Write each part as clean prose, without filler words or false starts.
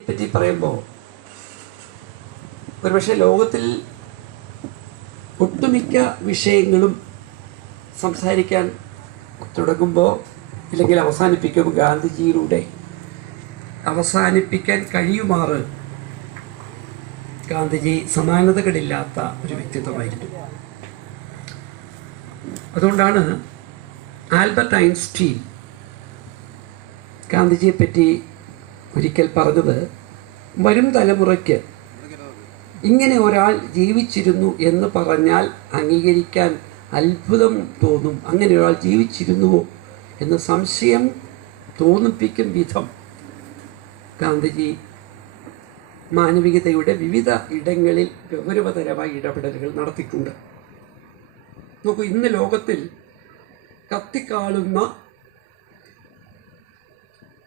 പറ്റി പറയുമ്പോൾ ഒരുപക്ഷെ ലോകത്തിൽ ഒട്ടുമിക്ക വിഷയങ്ങളും സംസാരിക്കാൻ തുടങ്ങുമ്പോൾ അല്ലെങ്കിൽ അവസാനിപ്പിക്കുമ്പോൾ ഗാന്ധിജിയിലൂടെ അവസാനിപ്പിക്കാൻ കഴിയുമാറ് ഗാന്ധിജി സമാനതകളില്ലാത്ത ഒരു വ്യക്തിത്വമായിരുന്നു. അതുകൊണ്ടാണ് ആൽബർട്ട് ഐൻസ്റ്റീൻ ഗാന്ധിജിയെപ്പറ്റി ഒരിക്കൽ പറഞ്ഞത്, വരും തലമുറയ്ക്ക് ഇങ്ങനെ ഒരാൾ ജീവിച്ചിരുന്നു എന്ന് പറഞ്ഞാൽ അംഗീകരിക്കാൻ അത്ഭുതം തോന്നും, അങ്ങനെ ഒരാൾ ജീവിച്ചിരുന്നുവോ എന്ന് സംശയം തോന്നിപ്പിക്കും വിധം ഗാന്ധിജി മാനവികതയുടെ വിവിധ ഇടങ്ങളിൽ ഗൗരവതരമായ ഇടപെടലുകൾ നടത്തിയിട്ടുണ്ട്. നോക്കൂ, ഇന്ന് ലോകത്തിൽ കത്തിക്കാളുന്ന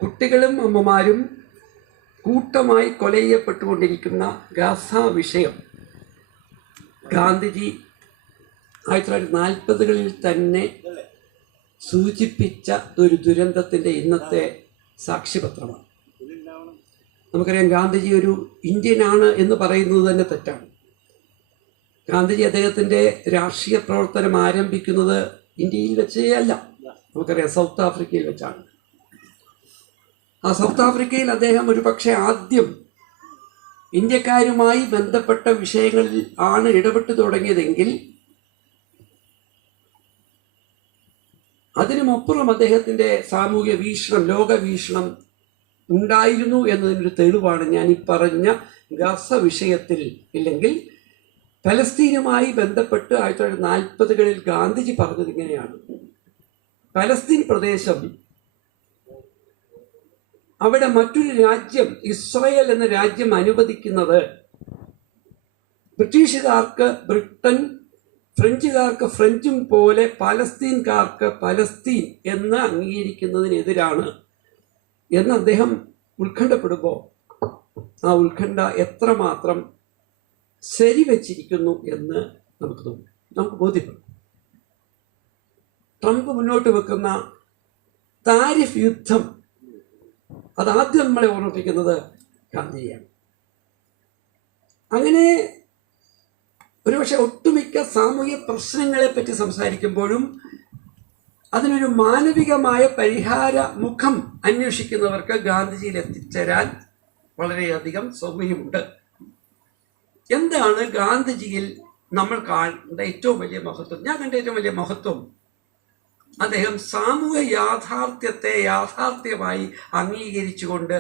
കുട്ടികളും അമ്മമാരും കൂട്ടമായി കൊല ചെയ്യപ്പെട്ടുകൊണ്ടിരിക്കുന്ന ഗാസ വിഷയം ഗാന്ധിജി 1940കളിൽ തന്നെ സൂചിപ്പിച്ച ഒരു ദുരന്തത്തിൻ്റെ ഇന്നത്തെ സാക്ഷ്യപത്രമാണ്. നമുക്കറിയാം, ഗാന്ധിജി ഒരു ഇന്ത്യനാണ് എന്ന് പറയുന്നത് തന്നെ തെറ്റാണ്. ഗാന്ധിജി അദ്ദേഹത്തിൻ്റെ രാഷ്ട്രീയ പ്രവർത്തനം ആരംഭിക്കുന്നത് ഇന്ത്യയിൽ വെച്ചേ അല്ല. നമുക്കറിയാം, സൗത്ത് ആഫ്രിക്കയിൽ വെച്ചാണ്. ആ സൗത്ത് ആഫ്രിക്കയിൽ അദ്ദേഹം ഒരു പക്ഷേ ആദ്യം ഇന്ത്യക്കാരുമായി ബന്ധപ്പെട്ട വിഷയങ്ങളിൽ ആണ് ഇടപെട്ടു തുടങ്ങിയതെങ്കിൽ അതിനുമപ്പുറം അദ്ദേഹത്തിൻ്റെ സാമൂഹ്യ വീക്ഷണം, ലോകവീക്ഷണം ഉണ്ടായിരുന്നു എന്നതിനൊരു തെളിവാണ് ഞാൻ ഈ പറഞ്ഞ ഗാസ വിഷയത്തിൽ. ഇല്ലെങ്കിൽ പലസ്തീനുമായി ബന്ധപ്പെട്ട് 1940കളിൽ ഗാന്ധിജി പറഞ്ഞത് ഇങ്ങനെയാണ്: പലസ്തീൻ പ്രദേശം, അവിടെ മറ്റൊരു രാജ്യം, ഇസ്രായേൽ എന്ന രാജ്യം അനുവദിക്കുന്നത് ബ്രിട്ടീഷുകാർക്ക് ബ്രിട്ടൻ, ഫ്രഞ്ചുകാർക്ക് ഫ്രഞ്ചും പോലെ പലസ്തീൻകാർക്ക് പലസ്തീൻ എന്ന് അംഗീകരിക്കുന്നതിനെതിരാണ് എന്ന് അദ്ദേഹം ഉത്കണ്ഠപ്പെടുമ്പോൾ ആ ഉത്കണ്ഠ എത്രമാത്രം ശരിവെച്ചിരിക്കുന്നു എന്ന് നമുക്ക് തോന്നും, നമുക്ക് ബോധ്യപ്പെടും. ട്രംപ് മുന്നോട്ട് വെക്കുന്ന താരിഫ് യുദ്ധം, അതാദ്യം നമ്മളെ ഓർമ്മിപ്പിക്കുന്നത് ഗാന്ധിജിയാണ്. അങ്ങനെ ഒരുപക്ഷെ ഒട്ടുമിക്ക സാമൂഹ്യ പ്രശ്നങ്ങളെപ്പറ്റി സംസാരിക്കുമ്പോഴും അതിനൊരു മാനവികമായ പരിഹാര മുഖം അന്വേഷിക്കുന്നവർക്ക് ഗാന്ധിജിയിൽ എത്തിച്ചേരാൻ വളരെയധികം സൗകര്യമുണ്ട്. എന്താണ് ഗാന്ധിജിയിൽ നമ്മൾ കാണേണ്ട ഏറ്റവും വലിയ മഹത്വം? ഞാൻ കണ്ട ഏറ്റവും വലിയ മഹത്വം, അദ്ദേഹം സാമൂഹ്യ യാഥാർത്ഥ്യത്തെ യാഥാർത്ഥ്യമായി അംഗീകരിച്ചുകൊണ്ട്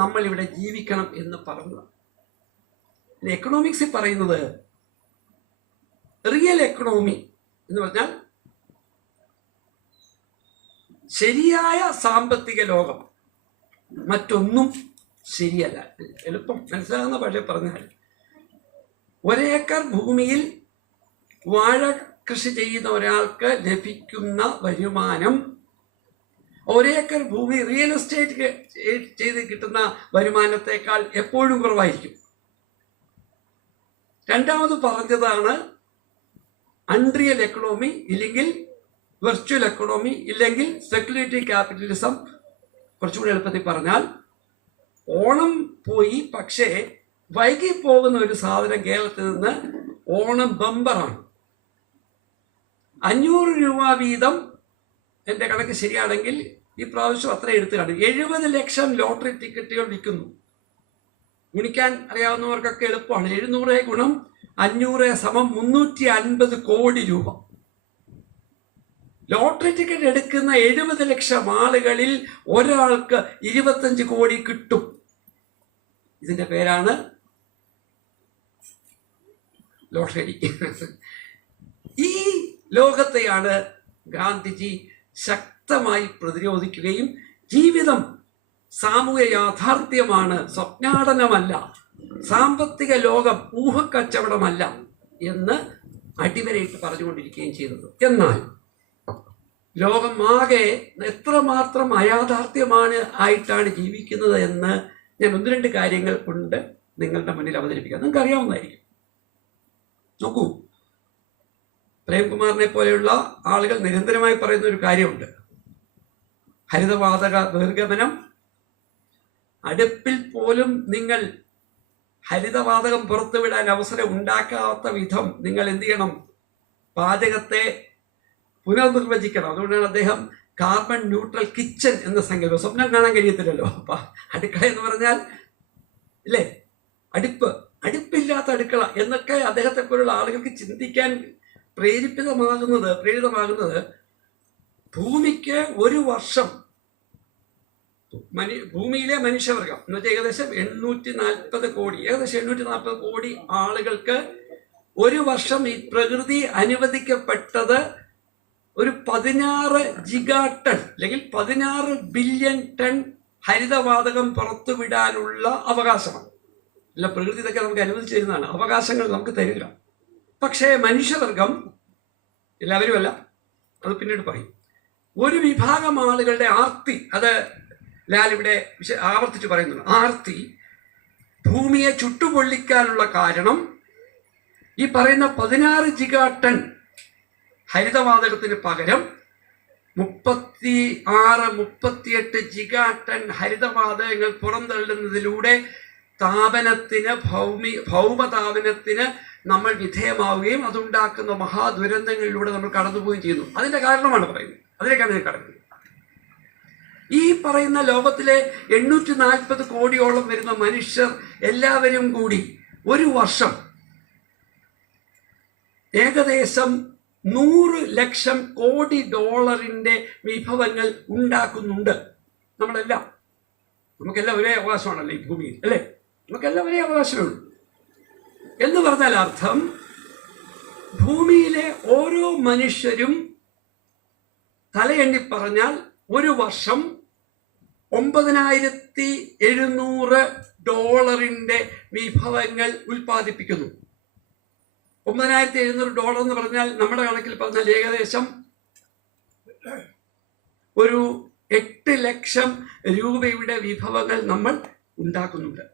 നമ്മളിവിടെ ജീവിക്കണം എന്ന് പറഞ്ഞതാണ്. എക്കണോമിക്സിൽ പറയുന്നത് റിയൽ എക്കണോമി എന്ന് പറഞ്ഞാൽ ശരിയായ സാമ്പത്തിക ലോകം, മറ്റൊന്നും ശരിയല്ല. എളുപ്പം മനസ്സിലാകുന്ന ഭാഷ പറഞ്ഞാൽ, ഒരേക്കർ ഭൂമിയിൽ വാഴ കൃഷി ചെയ്യുന്ന ഒരാൾക്ക് ലഭിക്കുന്ന വരുമാനം ഒരേക്കർ ഭൂമി റിയൽ എസ്റ്റേറ്റ് ചെയ്ത് കിട്ടുന്ന വരുമാനത്തെക്കാൾ എപ്പോഴും കുറവായിരിക്കും. രണ്ടാമത് പറഞ്ഞതാണ് അൺറിയൽ എക്കണോമി, ഇല്ലെങ്കിൽ വെർച്വൽ എക്കണോമി, ഇല്ലെങ്കിൽ സ്പെക്കുലേറ്റീവ് ക്യാപിറ്റലിസം. കുറച്ചുകൂടി എളുപ്പത്തിൽ പറഞ്ഞാൽ, ഓണം പോയി, പക്ഷേ വൈകി പോകുന്ന ഒരു സാധനം കേരളത്തിൽ നിന്ന് ഓണം ബമ്പറാണ്. 500 രൂപ വീതം, എൻ്റെ കണക്ക് ശരിയാണെങ്കിൽ ഈ പ്രാവശ്യം അത്ര എടുത്തു കാണും, 70 ലക്ഷം ലോട്ടറി ടിക്കറ്റുകൾ വിൽക്കുന്നു. ഗുണിക്കാൻ അറിയാവുന്നവർക്കൊക്കെ എളുപ്പമാണ്. 700 ഗുണം 500 സമം 350 കോടി രൂപ. ലോട്ടറി ടിക്കറ്റ് എടുക്കുന്ന 70 ലക്ഷം ആളുകളിൽ ഒരാൾക്ക് 25 കോടി കിട്ടും. ഇതിൻ്റെ പേരാണ് ലോട്ടറി. ഈ ലോകത്തെയാണ് ഗാന്ധിജി ശക്തമായി പ്രതിരോധിക്കുകയും ജീവിതം സാമൂഹ്യ യാഥാർത്ഥ്യമാണ്, സ്വപ്നാടനമല്ല, സാമ്പത്തിക ലോകം ഊഹക്കച്ചവടമല്ല എന്ന് അടിവരയിട്ട് പറഞ്ഞുകൊണ്ടിരിക്കുകയും ചെയ്തത്. എന്നാൽ ലോകം ആകെ എത്രമാത്രം അയാഥാർത്ഥ്യമാണ് ആയിട്ടാണ് ജീവിക്കുന്നത് എന്ന് ഞാൻ 1-2 കാര്യങ്ങൾ കൊണ്ട് നിങ്ങളുടെ മുന്നിൽ അവതരിപ്പിക്കാം. നിങ്ങൾക്ക് അറിയാവുന്നതായിരിക്കും. നോക്കൂ, പ്രേംകുമാറിനെ പോലെയുള്ള ആളുകൾ നിരന്തരമായി പറയുന്ന ഒരു കാര്യമുണ്ട്: ഹരിതവാതക ബഹിർഗമനം അടുപ്പിൽ പോലും നിങ്ങൾ ഹരിതവാതകം പുറത്തുവിടാൻ അവസരം ഉണ്ടാക്കാത്ത വിധം നിങ്ങൾ എന്ത് ചെയ്യണം? പാചകത്തെ പുനർനിർവചിക്കണം. അതുകൊണ്ടാണ് അദ്ദേഹം കാർബൺ ന്യൂട്രൽ കിച്ചൺ എന്ന സങ്കല്പം. സ്വപ്നം കാണാൻ കഴിയത്തില്ലല്ലോ. അപ്പൊ അടുക്കള എന്ന് പറഞ്ഞാൽ ഇല്ലേ, അടുപ്പില്ലാത്ത അടുക്കള എന്നൊക്കെ അദ്ദേഹത്തെ പോലുള്ള ആളുകൾക്ക് ചിന്തിക്കാൻ പ്രേരിതമാകുന്നത് ഭൂമിക്ക് ഒരു വർഷം, ഭൂമിയിലെ മനുഷ്യവർഗം എന്ന് വെച്ചാൽ ഏകദേശം 840 കോടി ആളുകൾക്ക് ഒരു വർഷം ഈ പ്രകൃതി അനുവദിക്കപ്പെട്ടത് ഒരു 16 ജിഗാടൺ അല്ലെങ്കിൽ 16 ബില്യൺ ടൺ ഹരിതവാതകം പുറത്തുവിടാനുള്ള അവകാശമാണ്. അല്ല, പ്രകൃതി ഇതൊക്കെ നമുക്ക് അനുവദിച്ചു തരുന്നതാണ്, അവകാശങ്ങൾ നമുക്ക് തരിക. പക്ഷേ മനുഷ്യവർഗം, എല്ലാവരുമല്ല, അത് പിന്നീട് പറയും, ഒരു വിഭാഗം ആളുകളുടെ ആർത്തി, അത് ലാൽ ഇവിടെ ആവർത്തിച്ച് പറയുന്നുണ്ട്, ആർത്തി ഭൂമിയെ ചുട്ടുപൊള്ളിക്കാനുള്ള കാരണം ഈ പറയുന്ന 16 ജിഗാടൺ ഹരിതവാതകത്തിന് പകരം 36-38 ജിഗാടൺ ഹരിതവാതകങ്ങൾ പുറന്തള്ളുന്നതിലൂടെ ഭൗമതാപനത്തിന് നമ്മൾ വിധേയമാവുകയും അതുണ്ടാക്കുന്ന മഹാദുരന്തങ്ങളിലൂടെ നമ്മൾ കടന്നുപോവുകയും ചെയ്യുന്നു. അതിന്റെ കാരണമാണ് പറയുന്നത്. അതിലേക്കാണ് ഞാൻ കടന്നത്. ഈ പറയുന്ന ലോകത്തിലെ 840 കോടിയോളം വരുന്ന മനുഷ്യർ എല്ലാവരും കൂടി ഒരു വർഷം ഏകദേശം 100 ലക്ഷം കോടി ഡോളറിന്റെ വിഭവങ്ങൾ ഉണ്ടാക്കുന്നുണ്ട്. നമുക്കെല്ലാം ഒരേ അവകാശമാണല്ലോ ഈ ഭൂമിയിൽ, അല്ലേ? നമുക്കെല്ലാം ഒരേ അവകാശമുള്ളൂ എന്ന് പറഞ്ഞാൽ അർത്ഥം, ഭൂമിയിലെ ഓരോ മനുഷ്യരും തലയെണ്ണി പറഞ്ഞാൽ ഒരു വർഷം $9,700 വിഭവങ്ങൾ ഉൽപ്പാദിപ്പിക്കുന്നു. $9,700 എന്ന് പറഞ്ഞാൽ നമ്മുടെ കണക്കിൽ പറഞ്ഞാൽ ഏകദേശം ഒരു 8 ലക്ഷം രൂപയുടെ വിഭവങ്ങൾ നമ്മൾ ഉണ്ടാക്കുന്നുണ്ട്.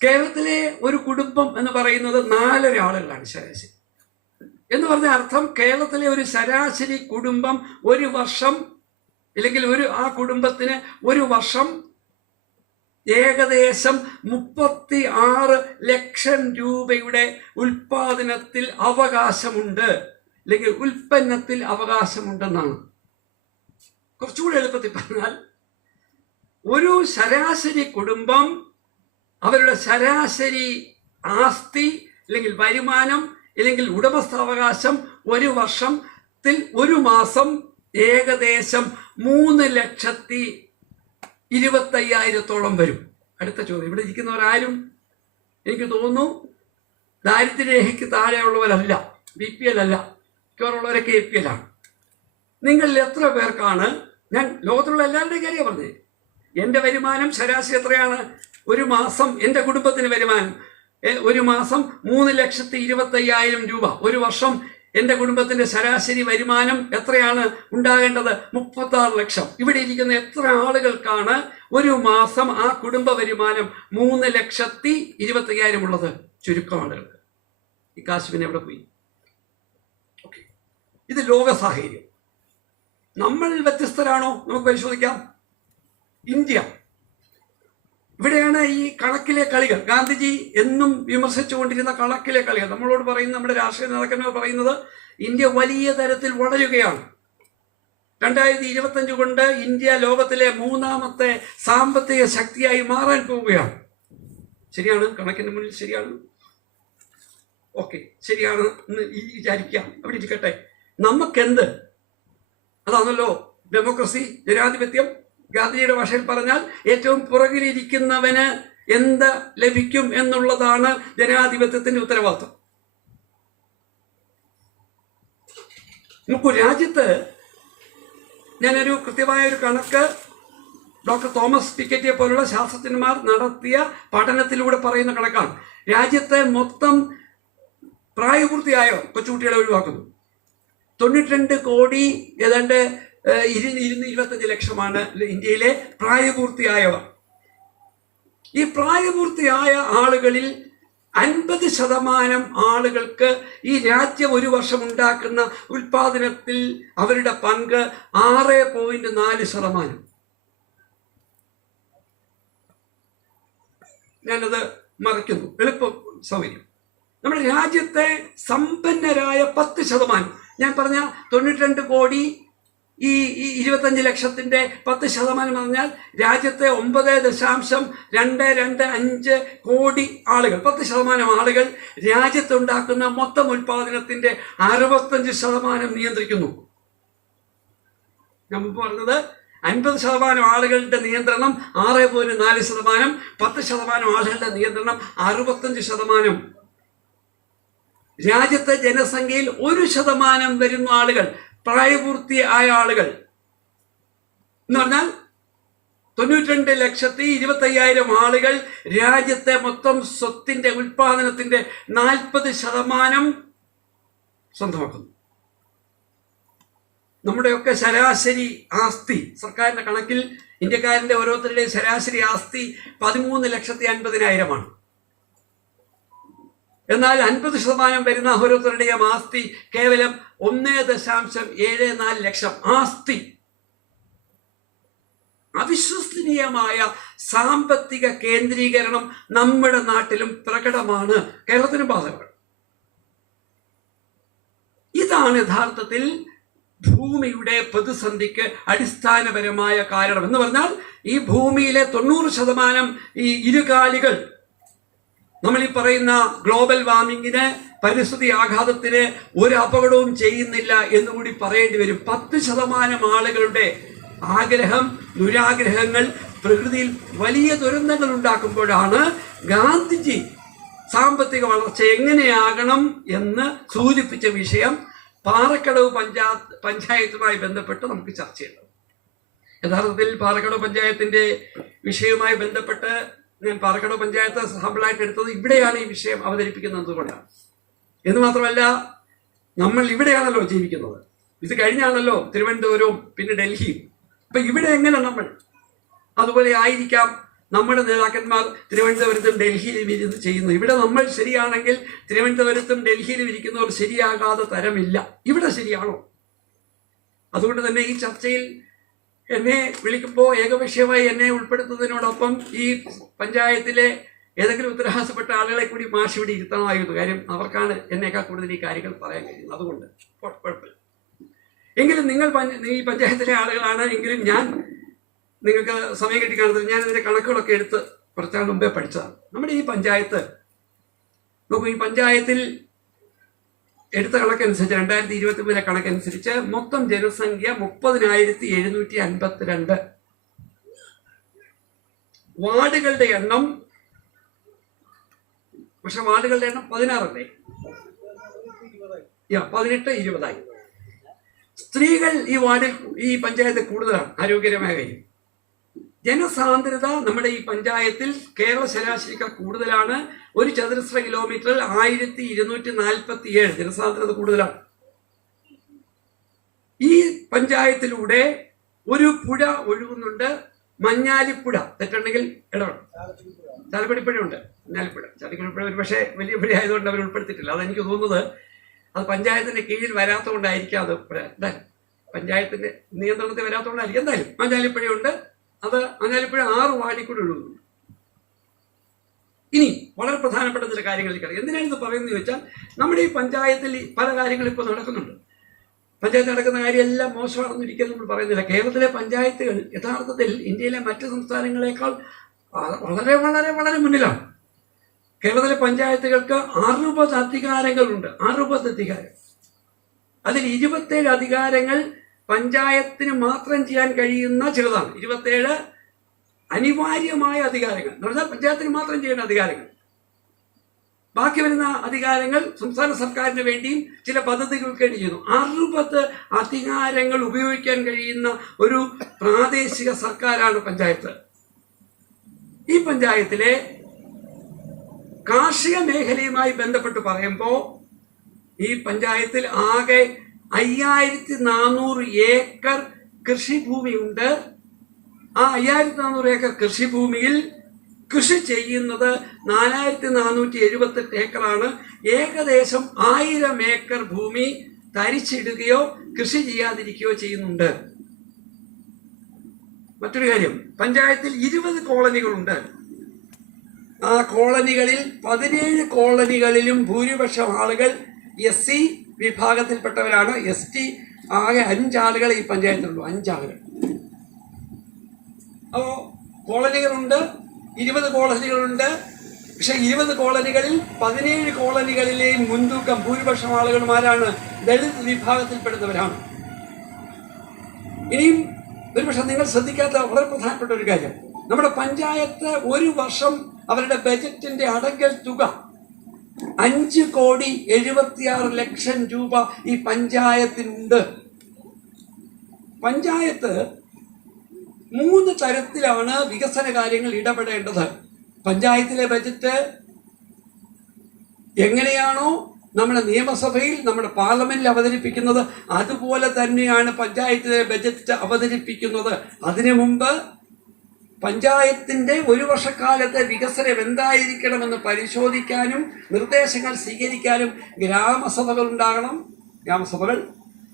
കേരളത്തിലെ ഒരു കുടുംബം എന്ന് പറയുന്നത് 4 ആളുകളാണ് ശരാശരി. എന്ന് പറഞ്ഞ അർത്ഥം, കേരളത്തിലെ ഒരു ശരാശരി കുടുംബം ഒരു വർഷം, അല്ലെങ്കിൽ ആ കുടുംബത്തിന് ഒരു വർഷം ഏകദേശം 36 ലക്ഷം രൂപയുടെ ഉൽപാദനത്തിൽ അവകാശമുണ്ട്, അല്ലെങ്കിൽ ഉൽപ്പന്നത്തിൽ അവകാശമുണ്ടെന്നാണ്. കുറച്ചുകൂടി എളുപ്പത്തിൽ പറഞ്ഞാൽ, ഒരു ശരാശരി കുടുംബം അവരുടെ ശരാശരി ആസ്തി അല്ലെങ്കിൽ വരുമാനം അല്ലെങ്കിൽ ഉടമസ്ഥാവകാശം ഒരു വർഷത്തിൽ ഒരു മാസം ഏകദേശം 3,25,000 വരും. അടുത്ത ചോദ്യം, ഇവിടെ ഇരിക്കുന്നവരാരും എനിക്ക് തോന്നുന്നു ദാരിദ്ര്യരേഖയ്ക്ക് താഴെയുള്ളവരല്ല, BPL അല്ല, മിക്കവാറുള്ളവരൊക്കെ APL ആണ്. നിങ്ങളിൽ എത്ര പേർക്കാണ്, ഞാൻ ലോകത്തിലുള്ള എല്ലാവരുടെയും കാര്യം പറഞ്ഞത്, എൻ്റെ വരുമാനം ശരാശരി എത്രയാണ്? ഒരു മാസം എൻ്റെ കുടുംബത്തിന് വരുമാനം ഒരു മാസം 3,25,000 രൂപ. ഒരു വർഷം എൻ്റെ കുടുംബത്തിന്റെ ശരാശരി വരുമാനം എത്രയാണ് ഉണ്ടാകേണ്ടത്? 36 ലക്ഷം. ഇവിടെ ഇരിക്കുന്ന എത്ര ആളുകൾക്കാണ് ഒരു മാസം ആ കുടുംബ വരുമാനം 3,25,000 ഉള്ളത്? ചുരുക്കം ആളുകൾക്ക്. ഈ കാശ് പിന്നെ എവിടെ പോയി? ഓക്കെ, ഇത് ലോക സാഹചര്യം. നമ്മൾ വ്യത്യസ്തരാണോ? നമുക്ക് പരിശോധിക്കാം. ഇന്ത്യ, ഇവിടെയാണ് ഈ കണക്കിലെ കളികൾ. ഗാന്ധിജി എന്നും വിമർശിച്ചുകൊണ്ടിരുന്ന കണക്കിലെ കളികൾ. നമ്മളോട് പറയുന്ന, നമ്മുടെ രാഷ്ട്രീയ നേതാക്കന്മാർ പറയുന്നത്, ഇന്ത്യ വലിയ തരത്തിൽ വളരുകയാണ്. 2025 കൊണ്ട് ഇന്ത്യ ലോകത്തിലെ 3ാമത്തെ സാമ്പത്തിക ശക്തിയായി മാറാൻ പോവുകയാണ്. ശരിയാണ്, കണക്കിന് മുന്നിൽ ശരിയാണ്. ഓക്കെ, ശരിയാണ് എന്ന് വിചാരിക്കാം. അവിടെ ഇരിക്കട്ടെ. നമുക്കെന്ത്? അതാണല്ലോ ഡെമോക്രസി, ജനാധിപത്യം. ഗാന്ധിജിയുടെ ഭാഷയിൽ പറഞ്ഞാൽ ഏറ്റവും പുറകിലിരിക്കുന്നവന് എന്ത് ലഭിക്കും എന്നുള്ളതാണ് ജനാധിപത്യത്തിന്റെ ഉത്തരവാദിത്വം. നമുക്ക് രാജ്യത്ത്, ഞാനൊരു കൃത്യമായ ഒരു കണക്ക് ഡോക്ടർ തോമസ് പിക്കറ്റിയെ പോലുള്ള ശാസ്ത്രജ്ഞന്മാർ നടത്തിയ പഠനത്തിലൂടെ പറയുന്ന കണക്കാണ്. രാജ്യത്തെ മൊത്തം പ്രായപൂർത്തിയായ കൊച്ചുകുട്ടികളെ ഒഴിവാക്കുന്നു. 92 കോടി, ഏതാണ്ട് 225 ലക്ഷമാണ് ഇന്ത്യയിലെ പ്രായപൂർത്തിയായവർ. ഈ പ്രായപൂർത്തിയായ ആളുകളിൽ 50% ആളുകൾക്ക് ഈ രാജ്യം ഒരു വർഷം ഉണ്ടാക്കുന്ന ഉൽപാദനത്തിൽ അവരുടെ പങ്ക് 6.4%. ഞാനത് മറയ്ക്കുന്നു, എളുപ്പ സൗകര്യം. നമ്മുടെ രാജ്യത്തെ സമ്പന്നരായ 10%, ഞാൻ പറഞ്ഞ 92 കോടി ഈ 25 ലക്ഷത്തിൻ്റെ 10% എന്ന് പറഞ്ഞാൽ രാജ്യത്തെ 9.225 കോടി ആളുകൾ, 10% ആളുകൾ രാജ്യത്തുണ്ടാക്കുന്ന മൊത്തം ഉൽപാദനത്തിൻ്റെ 65% നിയന്ത്രിക്കുന്നു. ഞാൻ മുമ്പ് പറഞ്ഞത് 50% ആളുകളുടെ നിയന്ത്രണം 6.4%, 10% ആളുകളുടെ നിയന്ത്രണം 65%. രാജ്യത്തെ ജനസംഖ്യയിൽ 1% വരുന്ന ആളുകൾ, പ്രായപൂർത്തിയായ ആളുകൾ എന്ന് പറഞ്ഞാൽ 92,25,000 ആളുകൾ രാജ്യത്തെ മൊത്തം സ്വത്തിന്റെ ഉൽപാദനത്തിന്റെ 40% സ്വന്തമാക്കുന്നു. നമ്മുടെയൊക്കെ ശരാശരി ആസ്തി, സർക്കാരിന്റെ കണക്കിൽ ഇന്ത്യക്കാരന്റെ ഓരോരുത്തരുടെയും ശരാശരി ആസ്തി 13,50,000 എന്നാൽ 50% വരുന്ന ഓരോരുത്തരുടെയും ആസ്തി കേവലം 1.74 ലക്ഷം ആസ്തി. അവിശ്വസനീയമായ സാമ്പത്തിക കേന്ദ്രീകരണം നമ്മുടെ നാട്ടിലും പ്രകടമാണ്, കേരളത്തിനും ബാധകമാണ്. ഇതാണ് യഥാർത്ഥത്തിൽ ഭൂമിയുടെ പ്രതിസന്ധിക്ക് അടിസ്ഥാനപരമായ കാരണം. എന്ന് പറഞ്ഞാൽ ഈ ഭൂമിയിലെ 90% ഈ ഇരുകാലികൾ, നമ്മൾ ഈ പറയുന്ന ഗ്ലോബൽ വാർമിങ്ങിന്, പരിസ്ഥിതി ആഘാതത്തിന് ഒരു അപകടവും ചെയ്യുന്നില്ല എന്നുകൂടി പറയേണ്ടി വരും. 10% ആളുകളുടെ ആഗ്രഹം, ദുരാഗ്രഹങ്ങൾ പ്രകൃതിയിൽ വലിയ ദുരന്തങ്ങൾ ഉണ്ടാക്കുമ്പോഴാണ് ഗാന്ധിജി സാമ്പത്തിക വളർച്ച എങ്ങനെയാകണം എന്ന് സൂചിപ്പിച്ച വിഷയം പാറക്കടവ് പഞ്ചായത്തുമായി ബന്ധപ്പെട്ട് നമുക്ക് ചർച്ച ചെയ്യണം. യഥാർത്ഥത്തിൽ പാറക്കടവ് പഞ്ചായത്തിന്റെ വിഷയവുമായി ബന്ധപ്പെട്ട് ഞാൻ പാറക്കടവ് പഞ്ചായത്ത് സാമ്പിളായിട്ട് എടുത്തത് ഇവിടെയാണ് ഈ വിഷയം അവതരിപ്പിക്കുന്നത് കൊണ്ടാണ്. എന്ന് മാത്രമല്ല, നമ്മൾ ഇവിടെയാണല്ലോ ജീവിക്കുന്നത്. ഇത് കഴിഞ്ഞാണല്ലോ തിരുവനന്തപുരവും പിന്നെ ഡൽഹിയും. അപ്പൊ ഇവിടെ എങ്ങനെ നമ്മൾ അതുപോലെ ആയിരിക്കാം നമ്മുടെ നേതാക്കന്മാർ തിരുവനന്തപുരത്തും ഡൽഹിയിലും ഇരുന്ന് ചെയ്യുന്നു. ഇവിടെ നമ്മൾ ശരിയാണെങ്കിൽ തിരുവനന്തപുരത്തും ഡൽഹിയിലും ഇരിക്കുന്നവർ ശരിയാകാതെ തരമില്ല. ഇവിടെ ശരിയാണോ? അതുകൊണ്ട് തന്നെ ഈ ചർച്ചയിൽ എന്നെ വിളിക്കുമ്പോൾ ഏകപക്ഷീയമായി എന്നെ ഉൾപ്പെടുത്തുന്നതിനോടൊപ്പം ഈ പഞ്ചായത്തിലെ ഏതെങ്കിലും ഉത്തരവാദിത്തപ്പെട്ട ആളുകളെ കൂടി മാഷ് ഇവിടെ ഇരുത്തണമായിരുന്നു. കാര്യം അവർക്കാണ് എന്നേക്കാൾ കൂടുതൽ ഈ കാര്യങ്ങൾ പറയാൻ കഴിയുന്നത്. അതുകൊണ്ട് കുഴപ്പമില്ല. എങ്കിലും നിങ്ങൾ ഈ പഞ്ചായത്തിലെ ആളുകളാണ് എങ്കിലും ഞാൻ നിങ്ങൾക്ക് സമയം കിട്ടിക്കാണത്തില്ല. ഞാൻ ഇതിൻ്റെ കണക്കുകളൊക്കെ എടുത്ത് കുറച്ചാൾ മുമ്പേ പഠിച്ചതാണ്. നമ്മുടെ ഈ പഞ്ചായത്ത് നോക്കൂ, ഈ പഞ്ചായത്തിൽ എടുത്ത കണക്കനുസരിച്ച് 2023 കണക്കനുസരിച്ച് മൊത്തം ജനസംഖ്യ 30,752. വാർഡുകളുടെ എണ്ണം, പക്ഷെ വാർഡുകളുടെ എണ്ണം 16 18-20. സ്ത്രീകൾ ഈ വാർഡിൽ ഈ പഞ്ചായത്തിൽ കൂടുതലാണ്. ആരോഗ്യകരമായ കാര്യം. ജനസാന്ദ്രത നമ്മുടെ ഈ പഞ്ചായത്തിൽ കേരള ശരാശരിക്കാൾ കൂടുതലാണ്. 1 ചതുരശ്ര കിലോമീറ്ററിൽ 1247 ജനസാന്ദ്രത കൂടുതലാണ്. ഈ പഞ്ചായത്തിലൂടെ ഒരു പുഴ ഒഴുകുന്നുണ്ട്, മഞ്ഞാലിപ്പുഴ. തെറ്റുണ്ടെങ്കിൽ ഇടപെടണം. ചാലക്കുടിപ്പുഴയുണ്ട്, മഞ്ഞാലിപ്പുഴ. ചാലക്കുടിപ്പുഴ ഒരു പക്ഷേ വലിയ പുഴ ആയതുകൊണ്ട് അവർ ഉൾപ്പെടുത്തിയിട്ടില്ല. അതെനിക്ക് തോന്നുന്നത് അത് പഞ്ചായത്തിന്റെ കീഴിൽ വരാത്തതുകൊണ്ടായിരിക്കാം. അത് എന്തായാലും പഞ്ചായത്തിന്റെ നിയന്ത്രണത്തിൽ വരാത്തതുകൊണ്ടായിരിക്കും. എന്തായാലും മഞ്ഞാലിപ്പുഴയുണ്ട്. അത് മഞ്ഞാലിപ്പുഴ 6 വാർഡിൽ കൂടി ഒഴുകുന്നു. ഇനി വളരെ പ്രധാനപ്പെട്ട ചില കാര്യങ്ങളിലേക്കാണ്. എന്തിനാണ് ഇത് പറയുന്നത് ചോദിച്ചാൽ, നമ്മുടെ ഈ പഞ്ചായത്തിൽ പല കാര്യങ്ങളും ഇപ്പോൾ നടക്കുന്നുണ്ട്. പഞ്ചായത്ത് നടക്കുന്ന കാര്യമെല്ലാം മോശമാണെന്ന് ഒരിക്കലും നമ്മൾ പറയുന്നില്ല. കേരളത്തിലെ പഞ്ചായത്തുകൾ യഥാർത്ഥത്തിൽ ഇന്ത്യയിലെ മറ്റ് സംസ്ഥാനങ്ങളെക്കാൾ വളരെ വളരെ വളരെ മുന്നിലാണ്. കേരളത്തിലെ പഞ്ചായത്തുകൾക്ക് 60 അധികാരങ്ങളുണ്ട്. 60 അധികാരം. അതിൽ 27 അധികാരങ്ങൾ പഞ്ചായത്തിന് മാത്രം ചെയ്യാൻ കഴിയുന്ന ചിലതാണ്. 27 അനിവാര്യമായ അധികാരങ്ങൾ എന്ന് പറഞ്ഞാൽ പഞ്ചായത്തിന് മാത്രം ചെയ്യേണ്ട അധികാരങ്ങൾ. ബാക്കി വരുന്ന അധികാരങ്ങൾ സംസ്ഥാന സർക്കാരിന് വേണ്ടിയും ചില പദ്ധതികൾക്ക് വേണ്ടി ചെയ്യുന്നു. 60 അധികാരങ്ങൾ ഉപയോഗിക്കാൻ കഴിയുന്ന ഒരു പ്രാദേശിക സർക്കാരാണ് പഞ്ചായത്ത്. ഈ പഞ്ചായത്തിലെ കാർഷിക മേഖലയുമായി ബന്ധപ്പെട്ട് പറയുമ്പോൾ ഈ പഞ്ചായത്തിൽ ആകെ 5400 ഏക്കർ കൃഷിഭൂമിയുണ്ട്. ആ 5400 ഏക്കർ കൃഷിഭൂമിയിൽ കൃഷി ചെയ്യുന്നത് 4478 ഏക്കറാണ്. ഏകദേശം 1000 ഏക്കർ ഭൂമി തരിച്ചിടുകയോ കൃഷി ചെയ്യാതിരിക്കുകയോ ചെയ്യുന്നുണ്ട്. മറ്റൊരു കാര്യം, പഞ്ചായത്തിൽ 20 കോളനികളുണ്ട്. ആ കോളനികളിൽ 17 കോളനികളിലും ഭൂരിപക്ഷം ആളുകൾ SC വിഭാഗത്തിൽപ്പെട്ടവരാണ്. ST ആകെ 5 ആളുകൾ ഈ പഞ്ചായത്തിലുള്ളൂ, 5 ആളുകൾ. അപ്പോൾ കോളനികളുണ്ട്, 20 കോളനികളുണ്ട്. പക്ഷെ 20 കോളനികളിൽ 17 കോളനികളിലെയും മുൻതൂക്കം ഭൂരിപക്ഷം ആളുകളും ആരാണ്? ദളിത് വിഭാഗത്തിൽപ്പെടുന്നവരാണ്. ഇനിയും ഒരുപക്ഷെ നിങ്ങൾ ശ്രദ്ധിക്കാത്ത വളരെ പ്രധാനപ്പെട്ട ഒരു കാര്യം, നമ്മുടെ പഞ്ചായത്ത് ഒരു വർഷം അവരുടെ ബജറ്റിന്റെ അടങ്കൽ തുക 5,76,00,000 രൂപ ഈ പഞ്ചായത്തിനുണ്ട്. പഞ്ചായത്ത് 3 തരത്തിലാണ് വികസന കാര്യങ്ങൾ ഇടപെടേണ്ടത്. പഞ്ചായത്തിലെ ബജറ്റ് എങ്ങനെയാണോ നമ്മുടെ നിയമസഭയിൽ, നമ്മുടെ പാർലമെന്റിൽ അവതരിപ്പിക്കുന്നത്, അതുപോലെ തന്നെയാണ് പഞ്ചായത്തിലെ ബജറ്റ് അവതരിപ്പിക്കുന്നത്. അതിനു മുമ്പ് പഞ്ചായത്തിന്റെ ഒരു വർഷക്കാലത്തെ വികസനം എന്തായിരിക്കണമെന്ന് പരിശോധിക്കാനും നിർദ്ദേശങ്ങൾ സ്വീകരിക്കാനും ഗ്രാമസഭകൾ ഉണ്ടാകണം.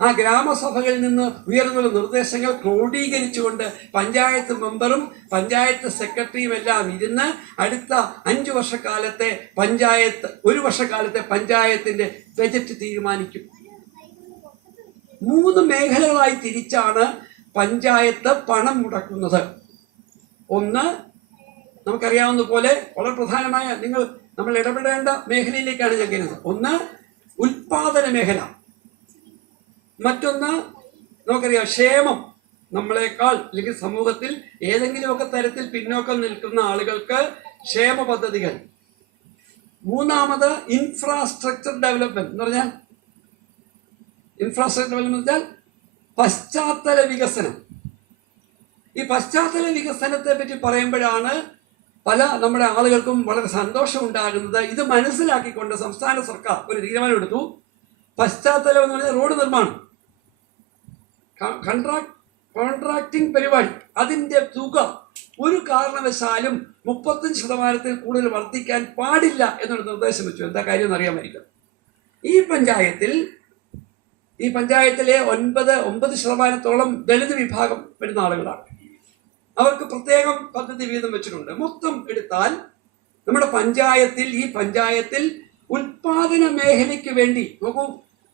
ആ ഗ്രാമസഭകളിൽ നിന്ന് ഉയർന്നുള്ള നിർദ്ദേശങ്ങൾ ക്രോഡീകരിച്ചുകൊണ്ട് പഞ്ചായത്ത് മെമ്പറും പഞ്ചായത്ത് സെക്രട്ടറിയും എല്ലാം ഇരുന്ന് അടുത്ത 5 വർഷക്കാലത്തെ ഒരു വർഷക്കാലത്തെ പഞ്ചായത്തിന്റെ ബജറ്റ് തീരുമാനിക്കും. 3 മേഖലകളായി തിരിച്ചാണ് പഞ്ചായത്ത് പണം മുടക്കുന്നത്. ഒന്ന്, നമുക്കറിയാവുന്ന പോലെ വളരെ പ്രധാനമായ നമ്മൾ ഇടപെടേണ്ട മേഖലയിലേക്കാണ് ഞാൻ കരുതുന്നത്. ഒന്ന്, ഉൽപാദന മേഖല. മറ്റൊന്ന്, നമുക്കറിയാം, ക്ഷേമം. നമ്മളെക്കാൾ അല്ലെങ്കിൽ സമൂഹത്തിൽ ഏതെങ്കിലുമൊക്കെ തരത്തിൽ പിന്നോക്കം നിൽക്കുന്ന ആളുകൾക്ക് ക്ഷേമ പദ്ധതികൾ. മൂന്നാമത്, ഇൻഫ്രാസ്ട്രക്ചർ ഡെവലപ്മെന്റ് എന്ന് പറഞ്ഞാൽ പശ്ചാത്തല വികസനം. ഈ പശ്ചാത്തല വികസനത്തെ പറ്റി പറയുമ്പോഴാണ് നമ്മുടെ ആളുകൾക്കും വളരെ സന്തോഷം ഉണ്ടാകുന്നത്. ഇത് മനസ്സിലാക്കിക്കൊണ്ട് സംസ്ഥാന സർക്കാർ ഒരു തീരുമാനമെടുത്തു. പശ്ചാത്തലം എന്ന് പറഞ്ഞാൽ റോഡ് നിർമ്മാണം, കോൺട്രാക്ടിംഗ് പരിപാടി, അതിന്റെ തുക ഒരു കാരണവശാലും 35% കൂടുതൽ വർദ്ധിക്കാൻ പാടില്ല എന്നൊരു നിർദ്ദേശം വെച്ചു. എന്താ കാര്യം എന്നറിയാമായിരിക്കും. ഈ പഞ്ചായത്തിലെ 9% ദളിത് വിഭാഗം വരുന്ന ആളുകളാണ്. അവർക്ക് പ്രത്യേകം പദ്ധതി വീതം വെച്ചിട്ടുണ്ട്. മൊത്തം എടുത്താൽ നമ്മുടെ ഈ പഞ്ചായത്തിൽ ഉൽപാദന മേഖലയ്ക്ക് വേണ്ടി നോക്കൂ,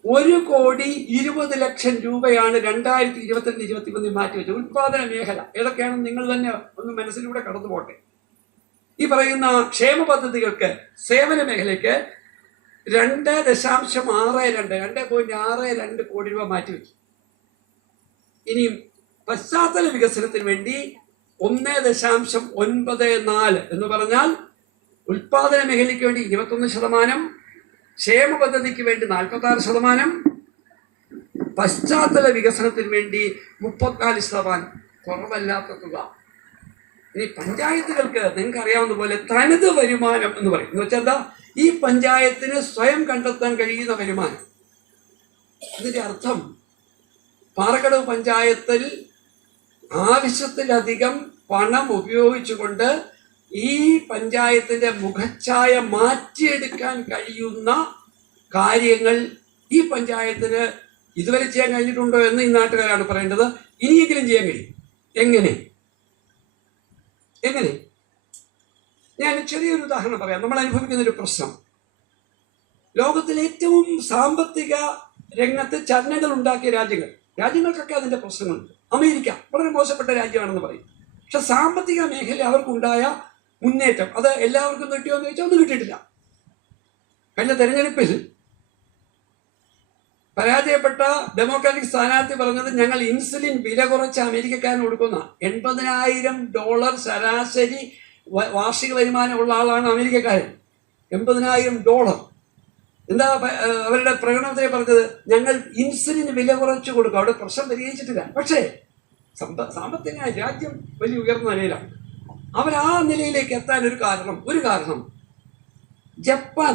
1,20,00,000 രൂപയാണ് 2022-23 മാറ്റിവെച്ചത്. ഉൽപാദന മേഖല ഏതൊക്കെയാണെന്ന് നിങ്ങൾ തന്നെ ഒന്ന് മനസ്സിലൂടെ കടന്നു പോട്ടെ. ഈ പറയുന്ന ക്ഷേമ പദ്ധതികൾക്ക്, സേവന മേഖലയ്ക്ക് 2.62 കോടി രൂപ മാറ്റിവെച്ചു. ഇനിയും പശ്ചാത്തല വികസനത്തിന് വേണ്ടി 1.94 എന്ന് പറഞ്ഞാൽ ഉൽപാദന മേഖലയ്ക്ക് വേണ്ടി 21%, ക്ഷേമ പദ്ധതിക്ക് വേണ്ടി 46%, പശ്ചാത്തല വികസനത്തിന് വേണ്ടി 34%. കുറവല്ലാത്ത തുക. ഇനി പഞ്ചായത്തുകൾക്ക് നിങ്ങൾക്ക് അറിയാവുന്ന പോലെ തനത് വരുമാനം എന്ന് പറയും. എന്ന് വെച്ചാൽ എന്താ? ഈ പഞ്ചായത്തിന് സ്വയം കണ്ടെത്താൻ കഴിയുന്ന വരുമാനം. ഇതിന്റെ അർത്ഥം പാറക്കടവ് പഞ്ചായത്തിൽ ആവശ്യത്തിലധികം പണം ഉപയോഗിച്ചുകൊണ്ട് ഈ പഞ്ചായത്തിന്റെ മുഖച്ഛായ മാറ്റിയെടുക്കാൻ കഴിയുന്ന കാര്യങ്ങൾ ഈ പഞ്ചായത്തിന് ഇതുവരെ ചെയ്യാൻ കഴിഞ്ഞിട്ടുണ്ടോ എന്ന് ഈ നാട്ടുകാരാണ് പറയേണ്ടത്. ഇനിയെങ്കിലും ചെയ്യാൻ കഴിയും. എങ്ങനെ? ഞാൻ ചെറിയൊരു ഉദാഹരണം പറയാം. നമ്മൾ അനുഭവിക്കുന്ന ഒരു പ്രശ്നം, ലോകത്തിലെ ഏറ്റവും സാമ്പത്തിക രംഗത്ത് ചലനങ്ങൾ ഉണ്ടാക്കിയ രാജ്യങ്ങൾക്കൊക്കെ അതിന്റെ പ്രശ്നങ്ങളുണ്ട്. അമേരിക്ക വളരെ മോശപ്പെട്ട രാജ്യമാണെന്ന് പറയും. പക്ഷെ സാമ്പത്തിക മേഖല അവർക്കുണ്ടായ മുന്നേറ്റം അത് എല്ലാവർക്കും കിട്ടിയോ എന്ന് ചോദിച്ചാൽ ഒന്നും കിട്ടിയിട്ടില്ല. കഴിഞ്ഞ തെരഞ്ഞെടുപ്പിൽ പരാജയപ്പെട്ട ഡെമോക്രാറ്റിക് സ്ഥാനാർത്ഥി പറഞ്ഞത്, ഞങ്ങൾ ഇൻസുലിൻ വില കുറച്ച് അമേരിക്കക്കാരന് കൊടുക്കുന്ന $80,000 ശരാശരി വാർഷിക വരുമാനമുള്ള ആളാണ് അമേരിക്കക്കാരൻ. $80,000. എന്താ അവരുടെ പ്രകടനത്തെ പറഞ്ഞത്? ഞങ്ങൾ ഇൻസുലിന് വില കുറച്ച് കൊടുക്കും. അവിടെ പ്രശ്നം പരിഹരിച്ചിട്ടില്ല. പക്ഷേ സാമ്പത്തികമായി രാജ്യം വലിയ ഉയർന്ന നിലയിലാണ്. അവർ ആ നിലയിലേക്ക് എത്താൻ ഒരു കാരണം ജപ്പാൻ,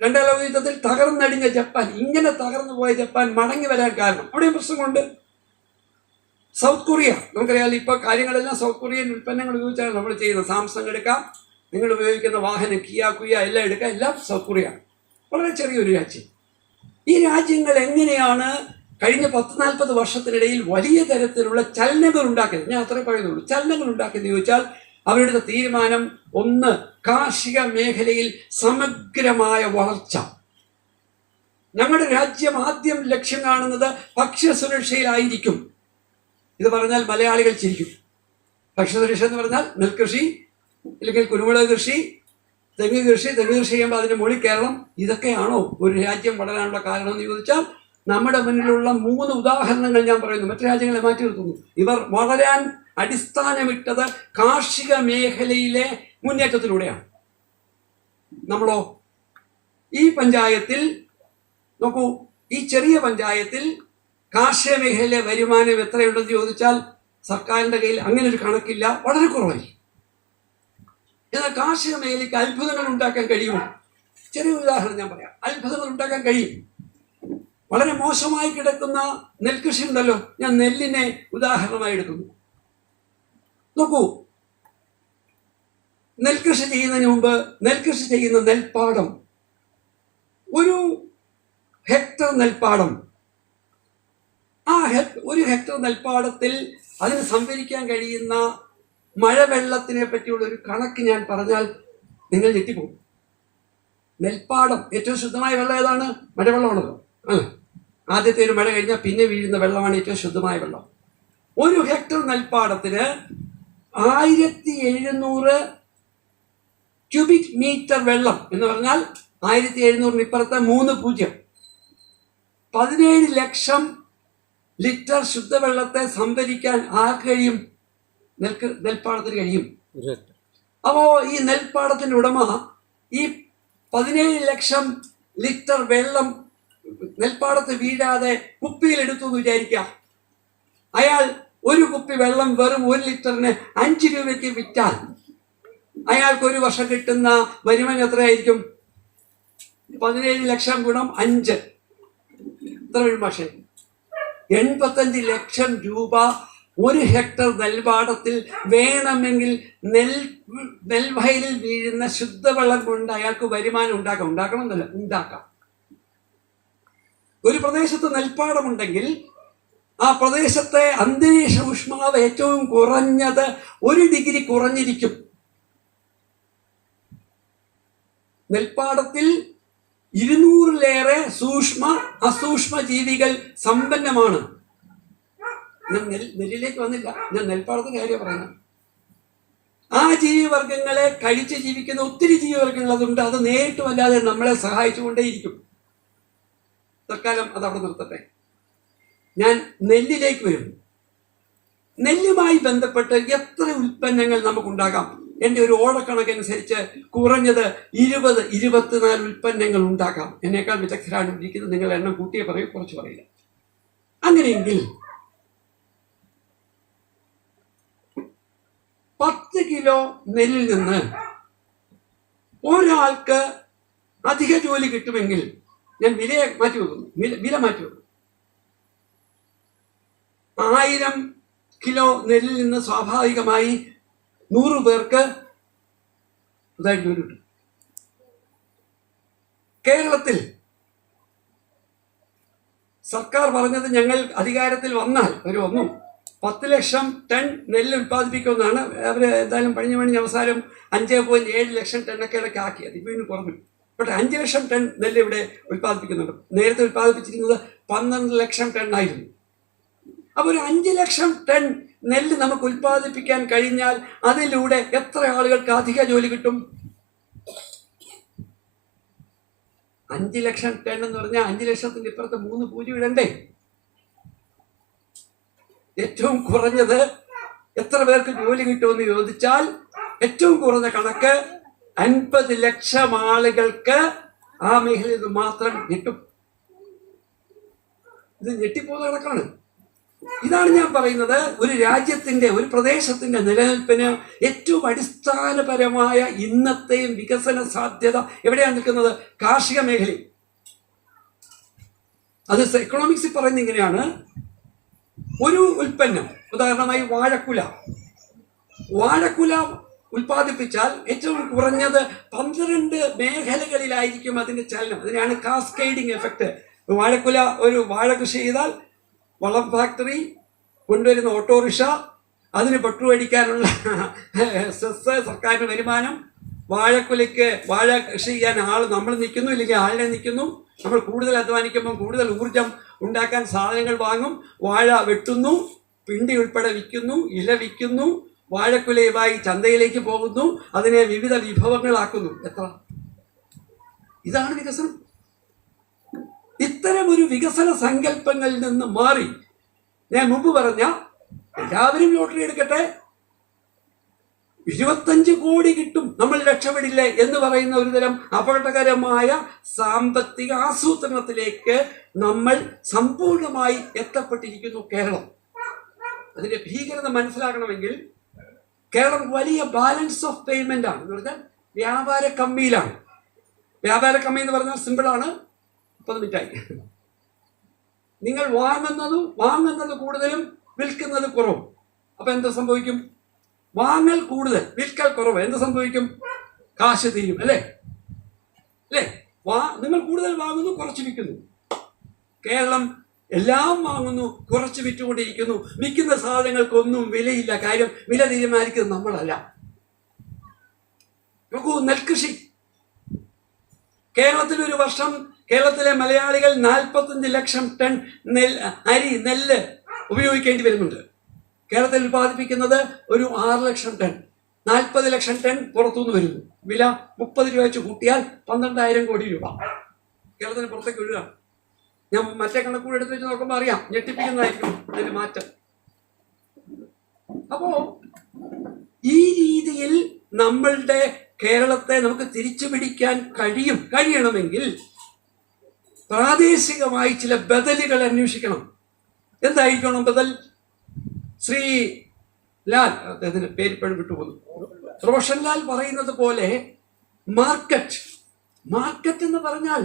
2ാം ലോക യുദ്ധത്തിൽ തകർന്നടിഞ്ഞ ജപ്പാൻ, ഇങ്ങനെ തകർന്നു പോയ ജപ്പാൻ മടങ്ങി വരാൻ കാരണം അവിടെയും പ്രശ്നമുണ്ട്. സൗത്ത് കൊറിയ, നമുക്കറിയാം, ഇപ്പൊ കാര്യങ്ങളെല്ലാം സൗത്ത് കൊറിയൻ ഉൽപ്പന്നങ്ങൾ ഉപയോഗിച്ചാണ് നമ്മൾ ചെയ്യുന്നത്. സാംസങ് എടുക്കാം, നിങ്ങൾ ഉപയോഗിക്കുന്ന വാഹനം കിയ എല്ലാം എടുക്കാം, എല്ലാം സൗത്ത് കൊറിയ. വളരെ ചെറിയൊരു രാജ്യം. ഈ രാജ്യങ്ങൾ എങ്ങനെയാണ് കഴിഞ്ഞ 10-40 വർഷത്തിനിടയിൽ വലിയ തരത്തിലുള്ള ചലനങ്ങൾ ഉണ്ടാക്കിയത്? ഞാൻ അത്രേ പറയുന്നുള്ളൂ. ചലനങ്ങൾ ഉണ്ടാക്കിയെന്ന് ചോദിച്ചാൽ അവരുടെ തീരുമാനം ഒന്ന്, കാർഷിക മേഖലയിൽ സമഗ്രമായ വളർച്ച. ഞങ്ങളുടെ രാജ്യം ആദ്യം ലക്ഷ്യം കാണുന്നത് ഭക്ഷ്യസുരക്ഷയിലായിരിക്കും. ഇത് പറഞ്ഞാൽ മലയാളികൾ ചിരിക്കും. ഭക്ഷ്യസുരക്ഷ എന്ന് പറഞ്ഞാൽ നെൽകൃഷി, അല്ലെങ്കിൽ കുരുമുളക് കൃഷി, തെങ്ങ് കൃഷി ചെയ്യുമ്പോൾ അതിൻ്റെ മുകളിൽ കേരളം. ഇതൊക്കെയാണോ ഒരു രാജ്യം വളരാനുള്ള കാരണം എന്ന് ചോദിച്ചാൽ, നമ്മുടെ മുന്നിലുള്ള 3 ഉദാഹരണങ്ങൾ ഞാൻ പറയുന്നു. മറ്റു രാജ്യങ്ങളെ മാറ്റി നിർത്തുന്നു. ഇവർ വളരാൻ അടിസ്ഥാനമിട്ടത് കാർഷിക മേഖലയിലെ മുന്നേറ്റത്തിലൂടെയാണ്. നമ്മളോ ഈ പഞ്ചായത്തിൽ നോക്കൂ, ഈ ചെറിയ പഞ്ചായത്തിൽ കാർഷിക മേഖലയിലെ വരുമാനം എത്രയുണ്ടെന്ന് ചോദിച്ചാൽ സർക്കാരിൻ്റെ കയ്യിൽ അങ്ങനെ ഒരു കണക്കില്ല, വളരെ കുറവായി. എന്നാൽ കാർഷിക മേഖലയ്ക്ക് അത്ഭുതങ്ങൾ ഉണ്ടാക്കാൻ കഴിയുമോ? ചെറിയ ഉദാഹരണം ഞാൻ പറയാം. അത്ഭുതങ്ങൾ ഉണ്ടാക്കാൻ കഴിയും. വളരെ മോശമായി കിടക്കുന്ന നെൽകൃഷി ഉണ്ടല്ലോ, ഞാൻ നെല്ലിനെ ഉദാഹരണമായി എടുക്കുന്നു. നോക്കൂ, നെൽകൃഷി ചെയ്യുന്നതിന് മുമ്പ് നെൽകൃഷി ചെയ്യുന്ന നെൽപ്പാടം, ഒരു ഹെക്ടർ നെൽപ്പാടം, ഒരു ഹെക്ടർ നെൽപ്പാടത്തിൽ അതിന് സംഭരിക്കാൻ കഴിയുന്ന മഴവെള്ളത്തിനെ പറ്റിയുള്ള ഒരു കണക്ക് ഞാൻ പറഞ്ഞാൽ നിങ്ങൾ ഞെട്ടിപ്പോകും. നെൽപ്പാടം ഏറ്റവും ശുദ്ധമായ വെള്ളം ഏതാണ്? മഴവെള്ളമാണല്ലോ. ആദ്യത്തെ ഒരു മഴ കഴിഞ്ഞാൽ പിന്നെ വീഴുന്ന വെള്ളമാണ് ഏറ്റവും ശുദ്ധമായ വെള്ളം. ഒരു ഹെക്ടർ നെൽപ്പാടത്തിന് 1700 ക്യൂബിക് മീറ്റർ വെള്ളം എന്ന് പറഞ്ഞാൽ 1700 ഇപ്പുറത്തെ 3 0, 17 ലക്ഷം ലിറ്റർ ശുദ്ധവെള്ളത്തെ സംഭരിക്കാൻ ആർക്ക് കഴിയും? നെൽപ്പാടത്തിന് കഴിയും. അപ്പോ ഈ നെൽപ്പാടത്തിന്റെ ഉടമ ഈ 17 ലക്ഷം ലിറ്റർ വെള്ളം നെൽപ്പാടത്ത് വീഴാതെ കുപ്പിയിലെടുത്തു എന്ന് വിചാരിക്കാം. അയാൾ ഒരു കുപ്പി വെള്ളം വെറും 1 ലിറ്ററിന് 5 രൂപയ്ക്ക് വിറ്റാൽ അയാൾക്ക് ഒരു വർഷം കിട്ടുന്ന വരുമാനം എത്രയായിരിക്കും? 17 ലക്ഷം ഗുണം 5 എത്ര വരും? പക്ഷേ 85 ലക്ഷം രൂപ ഒരു ഹെക്ടർ നെൽപ്പാടത്തിൽ വേണമെങ്കിൽ നെൽവയലിൽ വീഴുന്ന ശുദ്ധവെള്ളം കൊണ്ട് അയാൾക്ക് വരുമാനം ഉണ്ടാക്കാം. ഒരു പ്രദേശത്ത് നെൽപ്പാടമുണ്ടെങ്കിൽ ആ പ്രദേശത്തെ അന്തരീക്ഷ ഊഷ്മാവ് ഏറ്റവും കുറഞ്ഞത് 1 ഡിഗ്രി കുറഞ്ഞിരിക്കും. നെൽപ്പാടത്തിൽ 200-ലേറെ സൂക്ഷ്മ അസൂക്ഷ്മ ജീവികൾ സമ്പന്നമാണ്. ഞാൻ നെല്ലിലേക്ക് വന്നില്ല, ഞാൻ നെൽപ്പാടത്തിന്റെ കാര്യം പറയുന്നത്. ആ ജീവിവർഗങ്ങളെ കഴിച്ച് ജീവിക്കുന്ന ഒത്തിരി ജീവിവർഗങ്ങൾ അതുണ്ട്. അത് നേരിട്ടുമല്ലാതെ നമ്മളെ സഹായിച്ചുകൊണ്ടേയിരിക്കും. തൽക്കാലം അതവിടെ നിർത്തട്ടെ. ഞാൻ നെല്ലിലേക്ക് വരുന്നു. നെല്ലുമായി ബന്ധപ്പെട്ട് എത്ര ഉൽപ്പന്നങ്ങൾ നമുക്കുണ്ടാകാം? എൻ്റെ ഒരു ഓടക്കണക്കനുസരിച്ച് കുറഞ്ഞത് 20-24 ഉൽപ്പന്നങ്ങൾ ഉണ്ടാക്കാം. എന്നേക്കാൾ വിദഗ്ധരാണ് ഇരിക്കുന്നത്. നിങ്ങൾ എണ്ണം കൂട്ടിയേ പറയൂ, കുറച്ച് പറയില്ല. അങ്ങനെയെങ്കിൽ 10 കിലോ നെല്ലിൽ നിന്ന് ഒരാൾക്ക് അധിക ജോലി കിട്ടുമെങ്കിൽ, ഞാൻ വില മാറ്റി വെക്കുന്നു, 1000 കിലോ നെല്ലിൽ നിന്ന് സ്വാഭാവികമായി 100 പേർക്ക് ജോലി കിട്ടും. കേരളത്തിൽ സർക്കാർ പറഞ്ഞത്, ഞങ്ങൾ അധികാരത്തിൽ വന്നാൽ 10 ലക്ഷം ടൺ നെല്ല് ഉൽപ്പാദിപ്പിക്കുമെന്നാണ്. അവർ എന്തായാലും പണിഞ്ഞ് അവസാനം 5.7 ലക്ഷം ടണ്ണൊക്കെ ഇടയ്ക്ക് ആക്കിയത്. ഇപ്പോൾ ഇന്ന് കുറഞ്ഞു. പക്ഷേ 5 ലക്ഷം ടൺ നെല്ല് ഇവിടെ ഉൽപ്പാദിപ്പിക്കുന്നുണ്ട്. നേരത്തെ ഉൽപ്പാദിപ്പിച്ചിരിക്കുന്നത് 12 ലക്ഷം ടൺ ആയിരുന്നു. അപ്പോൾ ഒരു 5 ലക്ഷം ടൺ നെല്ല് നമുക്ക് ഉൽപ്പാദിപ്പിക്കാൻ കഴിഞ്ഞാൽ അതിലൂടെ എത്ര ആളുകൾക്ക് അധിക ജോലി കിട്ടും? 5 ലക്ഷം ടൺ എന്ന് പറഞ്ഞാൽ 5 ലക്ഷത്തിന്റെ ഇപ്പുറത്ത് 3 0 ഇടണ്ടേ? ഏറ്റവും കുറഞ്ഞത് എത്ര പേർക്ക് ജോലി കിട്ടുമെന്ന് ചോദിച്ചാൽ ഏറ്റവും കുറഞ്ഞ കണക്ക് 50 ലക്ഷം ആളുകൾക്ക് ആ മേഖലയിൽ നിന്ന് മാത്രം കിട്ടും. ഇത് ഞെട്ടിപ്പോകുന്ന കണക്കാണ്. ഇതാണ് ഞാൻ പറയുന്നത്, ഒരു രാജ്യത്തിന്റെ, ഒരു പ്രദേശത്തിന്റെ നിലനിൽപ്പിന് ഏറ്റവും അടിസ്ഥാനപരമായ ഇന്നത്തെയും വികസന സാധ്യത എവിടെയാണ് നിൽക്കുന്നത്? കാർഷിക മേഖലയിൽ. അത് എക്കണോമിക്സിൽ പറയുന്നത് ഇങ്ങനെയാണ്. ഒരു ഉൽപ്പന്നം, ഉദാഹരണമായി വാഴക്കുല ഉൽപ്പാദിപ്പിച്ചാൽ ഏറ്റവും കുറഞ്ഞത് 12 മേഖലകളിലായിരിക്കും അതിന്റെ ചലനം. അതിനാണ് കാസ്കേഡിങ് എഫക്റ്റ്. ഒരു വാഴ കൃഷി ചെയ്താൽ വളം ഫാക്ടറി, കൊണ്ടുവരുന്ന ഓട്ടോറിക്ഷ, അതിന് പെട്രോൾ അടിക്കാനുള്ള സെസ്, സർക്കാരിന് വരുമാനം, വാഴക്കുലയ്ക്ക് വാഴ കൃഷി ചെയ്യാൻ നമ്മൾ നിൽക്കുന്നു, ഇല്ലെങ്കിൽ ആളിനെ നിൽക്കുന്നു. നമ്മൾ കൂടുതൽ അധ്വാനിക്കുമ്പോൾ കൂടുതൽ ഊർജം ഉണ്ടാക്കാൻ സാധനങ്ങൾ വാങ്ങും. വാഴ വെട്ടുന്നു, പിണ്ടി ഉൾപ്പെടെ വിൽക്കുന്നു, ഇല വിൽക്കുന്നു, വാഴക്കുലയുമായി ചന്തയിലേക്ക് പോകുന്നു, അതിനെ വിവിധ വിഭവങ്ങളാക്കുന്നു. ഇതാണ് വികസനം. ഇത്തരം ഒരു വികസന സങ്കല്പങ്ങളിൽ നിന്ന് മാറി ഞാൻ മുമ്പ് പറഞ്ഞ എല്ലാവരും ലോട്ടറി എടുക്കട്ടെ, 25 കോടി കിട്ടും, നമ്മൾ രക്ഷപ്പെടില്ലേ എന്ന് പറയുന്ന ഒരു തരം അപകടകരമായ സാമ്പത്തിക ആസൂത്രണത്തിലേക്ക് നമ്മൾ സമ്പൂർണമായി എത്തപ്പെട്ടിരിക്കുന്നു കേരളം. അതിന്റെ ഭീകരത മനസ്സിലാക്കണമെങ്കിൽ കേരളം വലിയ ബാലൻസ് ഓഫ് പേയ്മെന്റ് ആണ്. എന്ന് പറഞ്ഞാൽ വ്യാപാര കമ്മിയിലാണ്. വ്യാപാര കമ്മി എന്ന് പറഞ്ഞാൽ സിമ്പിളാണ്, 30 മിനിറ്റായി. നിങ്ങൾ വാങ്ങുന്നത് കൂടുതലും വിൽക്കുന്നത് കുറവും. അപ്പൊ എന്ത് സംഭവിക്കും? വാങ്ങൽ കൂടുതൽ, വിൽക്കൽ കുറവ്. എന്ത് സംഭവിക്കും? കാശ് തീരും. അല്ലേ? നിങ്ങൾ കൂടുതൽ വാങ്ങുന്നു, കുറച്ച് വിൽക്കുന്നു. കേരളം എല്ലാം വാങ്ങുന്നു, കുറച്ച് വിറ്റുകൊണ്ടിരിക്കുന്നു. വിൽക്കുന്ന സാധനങ്ങൾക്കൊന്നും വിലയില്ല. കാര്യം വില തീരുമാനിക്കുന്നത് നമ്മളല്ല. നോക്കൂ, നെൽകൃഷി. കേരളത്തിൽ ഒരു വർഷം കേരളത്തിലെ മലയാളികൾ 45 ലക്ഷം ടൺ നെല്ല് ഉപയോഗിക്കേണ്ടി വരുന്നുണ്ട്. കേരളത്തിൽ ഉൽപ്പാദിപ്പിക്കുന്നത് ഒരു 6 ലക്ഷം ടൺ. 40 ലക്ഷം ടൺ പുറത്തുനിന്ന് വരുന്നു. വില 30 രൂപ വെച്ച് കൂട്ടിയാൽ 12,000 കോടി രൂപ കേരളത്തിന് പുറത്തേക്ക് ഒഴുകാം. ഞാൻ മറ്റേ കണക്കൂടെ എടുത്ത് വെച്ച് നോക്കുമ്പോൾ അറിയാം, ഞെട്ടിപ്പിക്കുന്നതായിരിക്കും അതിന്റെ മാറ്റം. അപ്പോ ഈ രീതിയിൽ നമ്മളുടെ കേരളത്തെ നമുക്ക് തിരിച്ചു പിടിക്കാൻ കഴിയണമെങ്കിൽ പ്രാദേശികമായി ചില ബദലുകൾ അന്വേഷിക്കണം. എന്തായിരിക്കണം ബദൽ? ശ്രീ ലാൽ, അദ്ദേഹത്തിന്റെ പേരിപ്പോഴും വിട്ടുപോകുന്നു, റോഷൻലാൽ പറയുന്നത് പോലെ മാർക്കറ്റ് എന്ന് പറഞ്ഞാൽ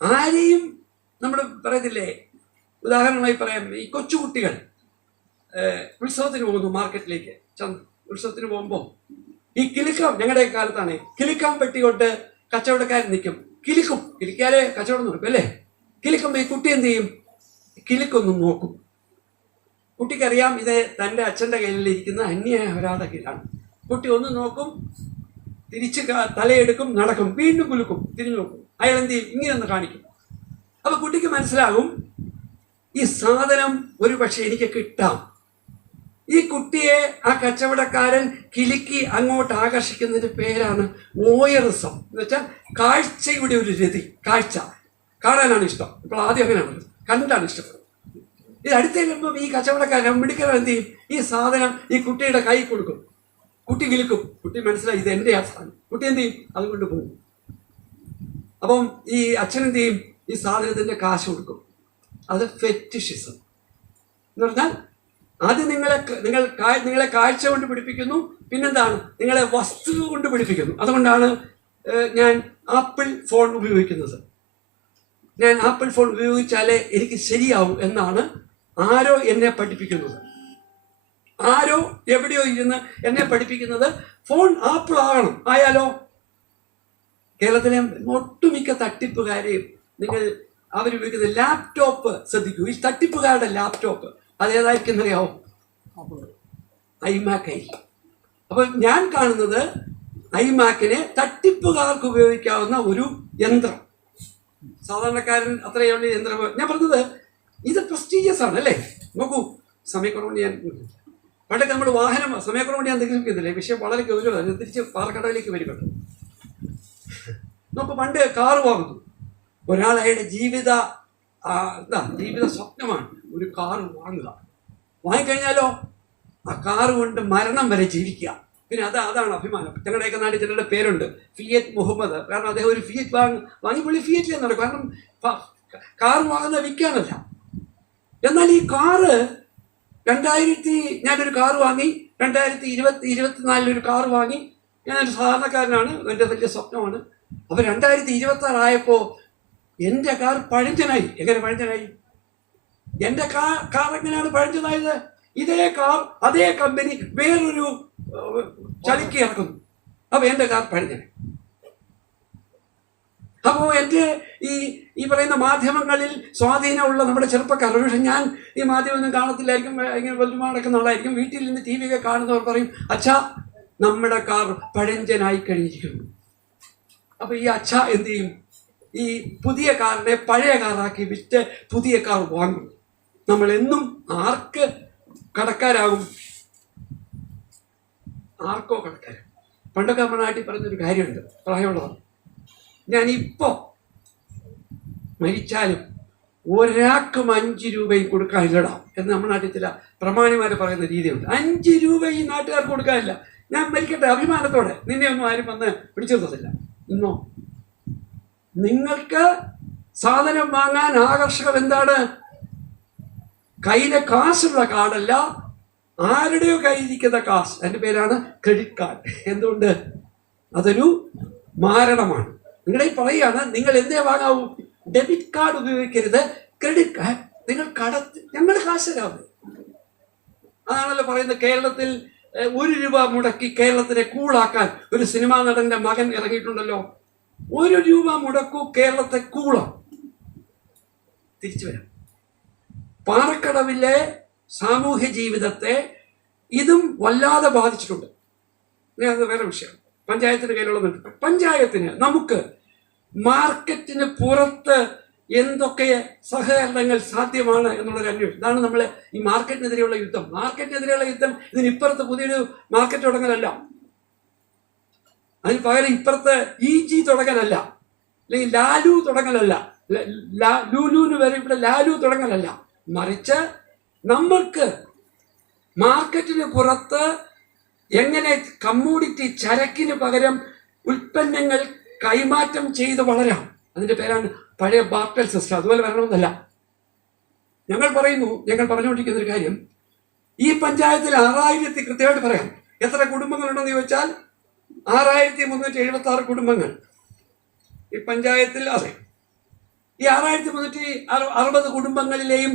ആരെയും നമ്മൾ പറയത്തില്ലേ, ഉദാഹരണമായി പറയാം, ഈ കൊച്ചുകുട്ടികൾ ഉത്സവത്തിന് പോകുന്നു മാർക്കറ്റിലേക്ക്. ഉത്സവത്തിന് പോകുമ്പോൾ ഈ ഞങ്ങളുടെ കാലത്താണ് കിലുക്കം പെട്ടികൊണ്ട് കച്ചവടക്കാരൻ നിൽക്കും. കിലിക്കാരെ കച്ചവടം നടക്കും അല്ലേ? കിലുക്കുമ്പോൾ ഈ കുട്ടി എന്ത് ചെയ്യും? കിലുക്കൊന്നും നോക്കും. കുട്ടിക്കറിയാം ഇത് തൻ്റെ അച്ഛൻ്റെ കയ്യിലിരിക്കുന്ന അന്യാപരാധ കിലാണ്. കുട്ടി ഒന്ന് നോക്കും, തിരിച്ച് തലയെടുക്കും, നടക്കും, വീണ്ടും കുലുക്കും, തിരിഞ്ഞു നോക്കും. അയാൾ എന്ത് ചെയ്യും? ഇങ്ങനെയൊന്ന് കാണിക്കും. അപ്പൊ കുട്ടിക്ക് മനസ്സിലാകും ഈ സാധനം ഒരു പക്ഷെ എനിക്ക് കിട്ടാം. ഈ കുട്ടിയെ ആ കച്ചവടക്കാരൻ കിലുക്കി അങ്ങോട്ട് ആകർഷിക്കുന്നതിന്റെ പേരാണ് വോയറിസം. എന്ന് വെച്ചാൽ കാഴ്ചയുടെ ഒരു രതി. കാണാനാണ് ഇഷ്ടം. ഇപ്പോൾ ആദ്യം അങ്ങനെയാണ്, കണ്ടാണ് ഇഷ്ടപ്പെടുന്നത്. ഇത് അടുത്ത് വരുമ്പോൾ ഈ കച്ചവടക്കാരൻ മിടുക്കൻ എന്ത് ചെയ്യും? ഈ സാധനം ഈ കുട്ടിയുടെ കൈ കൊടുക്കും. കുട്ടി വിൽക്കും. കുട്ടി മനസ്സിലായി ഇത് എൻ്റെ ആ സാധനം. കുട്ടി എന്ത് ചെയ്യും? അതുകൊണ്ട് പോകും. അപ്പം ഈ അച്ഛൻ എന്ത് ചെയ്യും? ഈ സാധനത്തിന്റെ കാശ് കൊടുക്കും. അത് ഫെറ്റിഷിസം എന്ന് പറഞ്ഞാൽ ആദ്യം നിങ്ങളെ കാഴ്ച കൊണ്ട് പിടിപ്പിക്കുന്നു, പിന്നെന്താണ്? നിങ്ങളെ വസ്തു കൊണ്ട് പിടിപ്പിക്കുന്നു. അതുകൊണ്ടാണ് ഞാൻ ആപ്പിൾ ഫോൺ ഉപയോഗിക്കുന്നത്. ഞാൻ ആപ്പിൾ ഫോൺ ഉപയോഗിച്ചാലേ എനിക്ക് ശരിയാവും എന്നാണ് ആരോ എന്നെ പഠിപ്പിക്കുന്നത്. ആരോ എവിടെയോ ഇരുന്ന് എന്നെ പഠിപ്പിക്കുന്നത് ഫോൺ ആപ്പിൾ ആയാലോ. കേരളത്തിലെ ഒട്ടുമിക്ക തട്ടിപ്പുകാരെയും അവരുപയോഗിക്കുന്ന ലാപ്ടോപ്പ് ശ്രദ്ധിക്കൂ. ഈ തട്ടിപ്പുകാരുടെ ലാപ്ടോപ്പ് അതേതായിരിക്കും അറിയാവോ? ഐമാക്. അപ്പൊ ഞാൻ കാണുന്നത് ഐമാക്കിനെ തട്ടിപ്പുകാർക്ക് ഉപയോഗിക്കാവുന്ന ഒരു യന്ത്രം. സാധാരണക്കാരൻ അത്രയുള്ള യന്ത്രം. ഞാൻ പറഞ്ഞത് ഇത് പ്രസ്റ്റീജിയസ് ആണ് അല്ലേ? നോക്കൂ, സമയക്കുറവുകൊണ്ട് ഞാൻ പണ്ടൊക്കെ നമ്മൾ സമയക്കുറവുകൊണ്ട് ഞാൻ തിരിച്ചിരിക്കുന്നില്ലേ, വിഷയം വളരെ ഗൗരവമാണ്. തിരിച്ച് പാറക്കടവിലേക്ക് വരുന്നുണ്ട്. നോക്കൂ, പണ്ട് കാറ് വാങ്ങുന്നു ഒരാൾ, അയാളുടെ ജീവിത സ്വപ്നമാണ് ഒരു കാറ് വാങ്ങുക. വാങ്ങിക്കഴിഞ്ഞാലോ ആ കാറ് കൊണ്ട് മരണം വരെ ജീവിക്കുക. പിന്നെ അതാണ് അഭിമാനം. ഞങ്ങളുടെയൊക്കെ നാട്ടിൽ ചിലരുടെ പേരുണ്ട്, ഫിയറ്റ് മുഹമ്മദ്. കാരണം അദ്ദേഹം ഒരു ഫിയറ്റ് വാങ്ങി പുള്ളി ഫിയറ്റിലേ നടക്കും. കാരണം കാറ് വാങ്ങുന്ന വിൽക്കാനല്ല. എന്നാൽ ഈ കാറ് ഞാനൊരു കാറ് വാങ്ങി 2024 ഒരു കാറ് വാങ്ങി. ഞാനൊരു സാധാരണക്കാരനാണ്, എൻ്റെ വലിയ സ്വപ്നമാണ്. അപ്പൊ 2026 ആയപ്പോ എൻ്റെ കാർ പഴഞ്ചനായി. എങ്ങനെ പഴഞ്ചനായി? എൻ്റെ കാർ എങ്ങനെയാണ് പഴഞ്ചനായത്? ഇതേ കാർ അതേ കമ്പനി വേറൊരു ചളിക്ക് ഇറക്കുന്നു. അപ്പൊ എൻ്റെ കാർ പഴഞ്ചനായി. അപ്പോൾ എൻ്റെ ഈ പറയുന്ന മാധ്യമങ്ങളിൽ സ്വാധീനമുള്ള നമ്മുടെ ചെറുപ്പക്കാർ, പക്ഷെ ഞാൻ ഈ മാധ്യമമൊന്നും കാണത്തില്ലായിരിക്കും, ഇങ്ങനെ വലുമ നടക്കുന്ന ആളായിരിക്കും. വീട്ടിൽ നിന്ന് ടി വി ഒക്കെ കാണുന്നവർ പറയും, അച്ഛാ നമ്മുടെ കാർ പഴഞ്ചനായി കഴിഞ്ഞിരിക്കുന്നു. അപ്പോൾ ഈ അച്ഛ എന്ത് ചെയ്യും? ഈ പുതിയ കാറിനെ പഴയ കാറാക്കി വിറ്റ് പുതിയ കാർ വാങ്ങും. നമ്മൾ എന്നും ആർക്ക് കടക്കാരാകും? ആർക്കോ കടക്കാരാകും. പണ്ടൊക്കെ നമ്മുടെ നാട്ടിൽ പറഞ്ഞൊരു കാര്യമുണ്ട്, പ്രായമുള്ളവർ, ഞാനിപ്പോൾ മരിച്ചാലും ഒരാൾക്കും 5 രൂപയും കൊടുക്കാനില്ലടാ എന്ന് നമ്മുടെ നാട്ടിൽ ചില പ്രമാണിമാർ പറയുന്ന രീതിയുണ്ട്. 5 രൂപ ഈ നാട്ടുകാർക്ക് കൊടുക്കാനില്ല. ഞാൻ മരിക്കട്ടെ അഭിമാനത്തോടെ, നിന്നെ ഒന്നും ആരും വന്ന് പിടിച്ചിരുന്നതില്ല. ഇന്നോ നിങ്ങൾക്ക് സാധനം വാങ്ങാൻ ആകർഷകം എന്താണ്? കയ്യിലെ കാശുള്ള കാർഡല്ല, ആരുടെയോ കയ്യിലിരിക്കുന്ന കാശ്, അതിൻ്റെ പേരാണ് ക്രെഡിറ്റ് കാർഡ്. എന്തുകൊണ്ട്? അതൊരു മാരണമാണ്. നിങ്ങളെ പറയുകയാണ്, നിങ്ങൾ എന്തേ വാങ്ങാവൂ? ഡെബിറ്റ് കാർഡ് ഉപയോഗിക്കരുത്, ക്രെഡിറ്റ് കാർഡ്. നിങ്ങൾ ഞങ്ങൾ കാശ് തരാമത്. അതാണല്ലോ പറയുന്നത്. കേരളത്തിൽ 1 രൂപ മുടക്കി കേരളത്തിനെ കൂളാക്കാൻ ഒരു സിനിമാ നടന്റെ മകൻ ഇറങ്ങിയിട്ടുണ്ടല്ലോ. 1 രൂപ മുടക്കൂ, കേരളത്തെ കൂളാം. തിരിച്ചു വരാം. പാറക്കടവിലെ സാമൂഹ്യ ജീവിതത്തെ ഇതും വല്ലാതെ ബാധിച്ചിട്ടുണ്ട്. അത് വേറെ വിഷയം. പഞ്ചായത്തിന്റെ കയ്യിലുള്ള പഞ്ചായത്തിന് നമുക്ക് മാർക്കറ്റിന് പുറത്ത് എന്തൊക്കെ സഹകരണങ്ങൾ സാധ്യമാണ് എന്നുള്ളൊരു അന്വേഷണം. ഇതാണ് നമ്മൾ ഈ മാർക്കറ്റിനെതിരെയുള്ള യുദ്ധം. മാർക്കറ്റിനെതിരെയുള്ള യുദ്ധം ഇതിനിപ്പുറത്ത് പുതിയൊരു മാർക്കറ്റ് തുടങ്ങലല്ല, അതിന് പകരം ഇപ്പുറത്ത് EG തുടങ്ങലല്ല, അല്ലെങ്കിൽ ലാലു തുടങ്ങലല്ല, ലൂലുവിന് വരെ ഇവിടെ ലാലു തുടങ്ങലല്ല, മറിച്ച് നമ്മൾക്ക് മാർക്കറ്റിന് പുറത്ത് എങ്ങനെ കമ്മോഡിറ്റി ചരക്കിന് പകരം ഉൽപ്പന്നങ്ങൾ കൈമാറ്റം ചെയ്ത് വളരാം. അതിൻ്റെ പേരാണ് പഴയ ബാർട്ടൽ സിസ്റ്റം. അതുപോലെ വരണമെന്നല്ല ഞങ്ങൾ പറയുന്നു. ഞങ്ങൾ പറഞ്ഞുകൊണ്ടിരിക്കുന്ന ഒരു കാര്യം, ഈ പഞ്ചായത്തിൽ 6000 കൃത്യമായിട്ട് പറയാം എത്ര കുടുംബങ്ങളുണ്ടെന്ന് ചോദിച്ചാൽ 6376 കുടുംബങ്ങൾ ഈ പഞ്ചായത്തിൽ. അതെ, ഈ 6360 കുടുംബങ്ങളിലെയും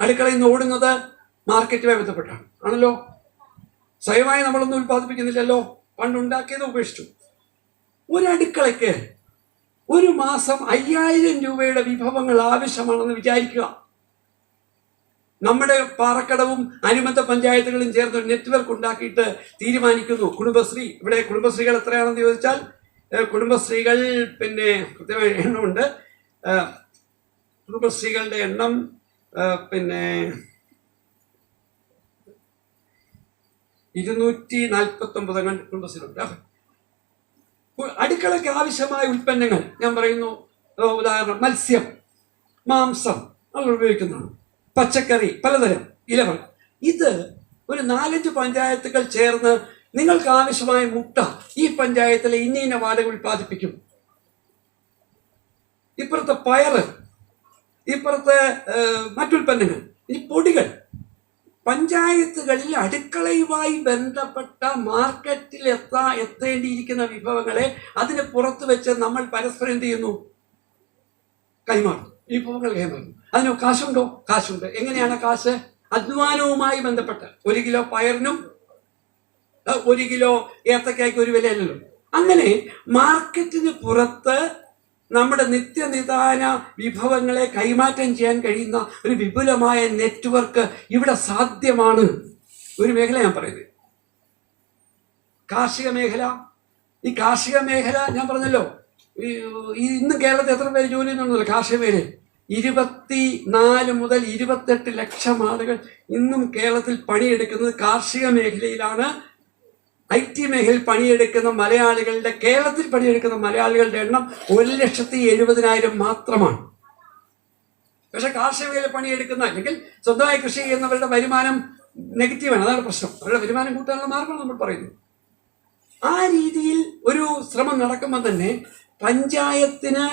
അടുക്കളയിൽ നിന്ന് ഓടുന്നത് മാർക്കറ്റുമായി ബന്ധപ്പെട്ടാണ് ആണല്ലോ. സ്വയമായി നമ്മളൊന്നും ഉൽപ്പാദിപ്പിക്കുന്നില്ലല്ലോ, പണ്ടുണ്ടാക്കിയത് ഉപേക്ഷിച്ചു. ഒരു അടുക്കളയ്ക്ക് ഒരു മാസം 5000 രൂപയുടെ വിഭവങ്ങൾ ആവശ്യമാണെന്ന് വിചാരിക്കുക. നമ്മുടെ പാറക്കടവും അനുബന്ധ പഞ്ചായത്തുകളും ചേർന്ന് ഒരു നെറ്റ്വർക്ക് ഉണ്ടാക്കിയിട്ട് തീരുമാനിക്കുന്നു. കുടുംബശ്രീ, ഇവിടെ കുടുംബശ്രീകൾ എത്രയാണെന്ന് ചോദിച്ചാൽ കുടുംബശ്രീകൾ പിന്നെ കൃത്യമായ എണ്ണമുണ്ട്. കുടുംബശ്രീകളുടെ എണ്ണം പിന്നെ 249 കുടുംബശ്രീകളുണ്ട്. അടുക്കളയ്ക്ക് ആവശ്യമായ ഉൽപ്പന്നങ്ങൾ ഞാൻ പറയുന്നു. ഉദാഹരണം, മത്സ്യം, മാംസം നമ്മൾ ഉപയോഗിക്കുന്നതാണ്, പച്ചക്കറി, പലതരം ഇലകൾ. ഇത് ഒരു 4-5 പഞ്ചായത്തുകൾ ചേർന്ന് നിങ്ങൾക്ക് ആവശ്യമായ മുട്ട ഈ പഞ്ചായത്തിലെ ഇന്ന വാടക ഉൽപ്പാദിപ്പിക്കും. ഇപ്പുറത്തെ പയറ്, ഇപ്പുറത്തെ മറ്റുൽപ്പന്നങ്ങൾ, ഇനി പൊടികൾ. പഞ്ചായത്തുകളിൽ അടുക്കളയുമായി ബന്ധപ്പെട്ട മാർക്കറ്റിൽ എത്തേണ്ടിയിരിക്കുന്ന വിഭവങ്ങളെ അതിന് പുറത്ത് വെച്ച് നമ്മൾ പരസ്പരം എന്ത് ചെയ്യുന്നു? കൈമാറും. വിഭവങ്ങൾ കൈമാറും. അതിന് കാശുണ്ടോ? കാശുണ്ട്. എങ്ങനെയാണ് കാശ്? അധ്വാനവുമായി ബന്ധപ്പെട്ട് 1 കിലോ പയറിനും 1 കിലോ ഏത്തക്കായ്ക്ക് ഒരു വിലയല്ലല്ലോ. അങ്ങനെ മാർക്കറ്റിന് പുറത്ത് നമ്മുടെ നിത്യനിദാന വിഭവങ്ങളെ കൈമാറ്റം ചെയ്യാൻ കഴിയുന്ന ഒരു വിപുലമായ നെറ്റ്വർക്ക് ഇവിടെ സാധ്യമാണ്. ഒരു മേഖല ഞാൻ പറയുന്നത് കാർഷിക മേഖല. ഈ കാർഷിക മേഖല ഞാൻ പറഞ്ഞല്ലോ, ഇന്ന് കേരളത്തിൽ എത്ര പേര് ജോലി ചെയ്യുന്നുണ്ടല്ലോ കാർഷിക മേഖലയിൽ. 24 മുതൽ 28 ലക്ഷം ആളുകൾ ഇന്നും കേരളത്തിൽ പണിയെടുക്കുന്നത് കാർഷിക മേഖലയിലാണ്. IT മേഖലയിൽ പണിയെടുക്കുന്ന മലയാളികളുടെ, കേരളത്തിൽ പണിയെടുക്കുന്ന മലയാളികളുടെ എണ്ണം 1,70,000 മാത്രമാണ്. പക്ഷെ കാർഷിക മേഖലയിൽ പണിയെടുക്കുന്ന അല്ലെങ്കിൽ സ്വന്തമായി കൃഷി ചെയ്യുന്നവരുടെ വരുമാനം നെഗറ്റീവാണ്. അതാണ് പ്രശ്നം. അവരുടെ വരുമാനം കൂട്ടാനുള്ള മാർഗം നമ്മൾ പറയുന്നു. ആ രീതിയിൽ ഒരു ശ്രമം നടക്കുമ്പോൾ തന്നെ പഞ്ചായത്തിന്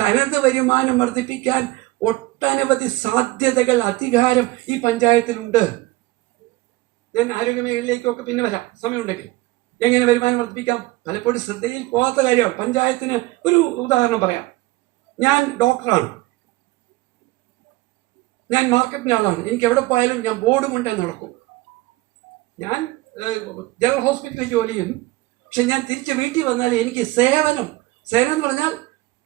തനത് വരുമാനം വർദ്ധിപ്പിക്കാൻ ഒട്ടനവധി സാധ്യതകൾ, അധികാരം ഈ പഞ്ചായത്തിലുണ്ട്. ഞാൻ ആരോഗ്യ മേഖലയിലേക്കൊക്കെ പിന്നെ വരാം സമയമുണ്ടെങ്കിൽ. എങ്ങനെ വരുമാനം വർദ്ധിപ്പിക്കാം? പലപ്പോഴും ശ്രദ്ധയിൽ പോകാത്ത കാര്യമാണ്. പഞ്ചായത്തിന് ഒരു ഉദാഹരണം പറയാം. ഞാൻ ഡോക്ടറാണ്, ഞാൻ മാർക്കറ്റിൻ്റെ ആളാണ്. എനിക്ക് എവിടെ പോയാലും ഞാൻ ബോർഡ് കൊണ്ടേ നടക്കും. ഞാൻ ജനറൽ ഹോസ്പിറ്റലിൽ ജോലി ചെയ്യുന്നു. പക്ഷെ ഞാൻ തിരിച്ച് വീട്ടിൽ വന്നാൽ എനിക്ക് സേവനം എന്ന് പറഞ്ഞാൽ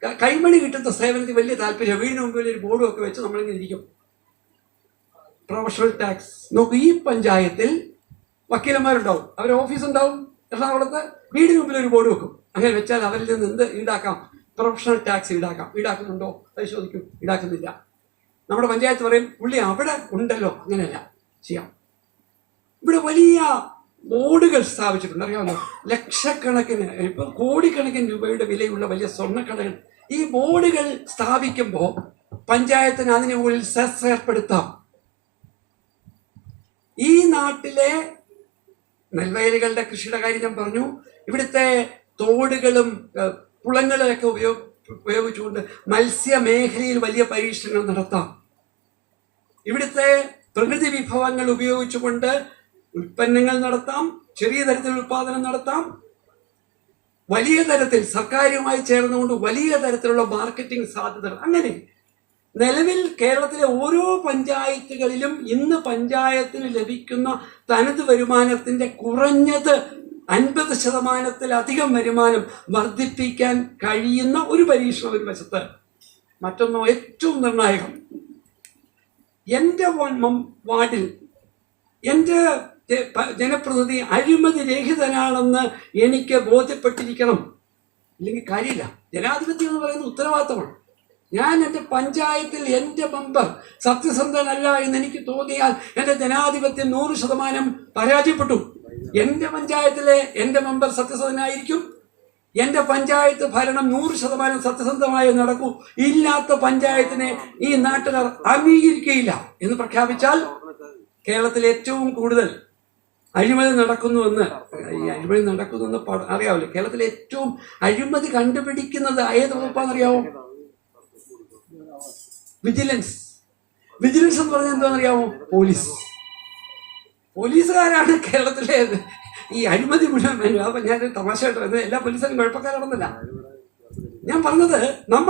കൈമണി കിട്ടുന്ന സേവനത്തിൽ വലിയ താല്പര്യം. വീടിന് മുമ്പിൽ ഒരു ബോർഡും ഒക്കെ വെച്ച് നമ്മളിങ്ങനെ ഇരിക്കും. പ്രൊഫഷണൽ ടാക്സ് നോക്കൂ, ഈ പഞ്ചായത്തിൽ വക്കീലന്മാരുണ്ടാവും, അവരുടെ ഓഫീസ് ഉണ്ടാവും എറണാകുളത്ത്. വീടിന് മുമ്പിൽ ഒരു ബോർഡ് വെക്കും. അങ്ങനെ വെച്ചാൽ അവരിൽ നിന്ന് എന്ത് ഈടാക്കാം? Professional tax ഈടാക്കാം. ഈടാക്കുന്നുണ്ടോ പരിശോധിക്കും. ഈടാക്കുന്നില്ല. നമ്മുടെ പഞ്ചായത്ത് പറയും പുള്ളി അവിടെ ഉണ്ടല്ലോ. അങ്ങനെയല്ല, ചെയ്യാം. ഇവിടെ വലിയ ബോർഡുകൾ സ്ഥാപിച്ചിട്ടുണ്ട്, അറിയാമല്ലോ. ലക്ഷക്കണക്കിന്, ഇപ്പൊ കോടിക്കണക്കിന് രൂപയുടെ വിലയുള്ള വലിയ സ്വർണ്ണക്കടകൾ. ഈ ബോർഡുകൾ സ്ഥാപിക്കുമ്പോൾ പഞ്ചായത്തിന് അതിന് മുകളിൽ സെസ് ഏർപ്പെടുത്താം. ഈ നാട്ടിലെ നെൽവയലുകളുടെ കൃഷിയുടെ കാര്യം ഞാൻ പറഞ്ഞു. ഇവിടുത്തെ തോടുകളും കുളങ്ങളൊക്കെ ഉപയോഗിച്ചുകൊണ്ട് മത്സ്യമേഖലയിൽ വലിയ പരീക്ഷണങ്ങൾ നടത്താം. ഇവിടുത്തെ പ്രകൃതി വിഭവങ്ങൾ ഉപയോഗിച്ചുകൊണ്ട് ഉൽപ്പന്നങ്ങൾ നടത്താം. ചെറിയ തരത്തിൽ ഉൽപാദനം നടത്താം. വലിയ തരത്തിൽ സർക്കാരുമായി ചേർന്നുകൊണ്ട് വലിയ തരത്തിലുള്ള മാർക്കറ്റിംഗ് സാധ്യതകൾ. അങ്ങനെ നിലവിൽ കേരളത്തിലെ ഓരോ പഞ്ചായത്തുകളിലും ഇന്ന് പഞ്ചായത്തിന് ലഭിക്കുന്ന തനത് വരുമാനത്തിന്റെ കുറഞ്ഞത് 50% വരുമാനം വർദ്ധിപ്പിക്കാൻ കഴിയുന്ന ഒരു പരീക്ഷണം ഒരു വശത്ത്. മറ്റൊന്നോ ഏറ്റവും നിർണായകം, എൻ്റെ വാർഡിൽ എൻ്റെ ജനപ്രതിനിധി അഴിമതി രഹിതനാണെന്ന് എനിക്ക് ബോധ്യപ്പെട്ടിരിക്കണം. ഇല്ലെങ്കിൽ കാര്യമില്ല. ജനാധിപത്യം എന്ന് പറയുന്നത് ഉത്തരവാദിത്തമാണ്. ഞാൻ എൻ്റെ പഞ്ചായത്തിൽ എൻ്റെ മെമ്പർ സത്യസന്ധനല്ല എന്ന് എനിക്ക് തോന്നിയാൽ എൻ്റെ ജനാധിപത്യം 100% പരാജയപ്പെട്ടു. എൻ്റെ പഞ്ചായത്തിലെ എൻ്റെ മെമ്പർ സത്യസന്ധനായിരിക്കും. എൻ്റെ പഞ്ചായത്ത് ഭരണം 100% സത്യസന്ധമായി നടക്കൂ. ഇല്ലാത്ത പഞ്ചായത്തിനെ ഈ നാട്ടുകാർ അംഗീകരിക്കുകയില്ല എന്ന് പ്രഖ്യാപിച്ചാൽ കേരളത്തിൽ ഏറ്റവും കൂടുതൽ അഴിമതി നടക്കുന്നുവെന്ന് അറിയാമല്ലോ. കേരളത്തിലെ ഏറ്റവും അഴിമതി കണ്ടുപിടിക്കുന്നത് ഏത് വകുപ്പാണെന്നറിയാമോ? വിജിലൻസ്. വിജിലൻസ് എന്ന് പറഞ്ഞാൽ എന്താണെന്നറിയാമോ? പോലീസുകാരാണ് കേരളത്തിലെ ഈ അഴിമതി മുഴുവൻ. അപ്പൊ ഞാൻ തമാശയായിട്ട് എല്ലാ പോലീസുകാരും കുഴപ്പക്കാരാണെന്നല്ല ഞാൻ പറഞ്ഞത്. നമ്മൾ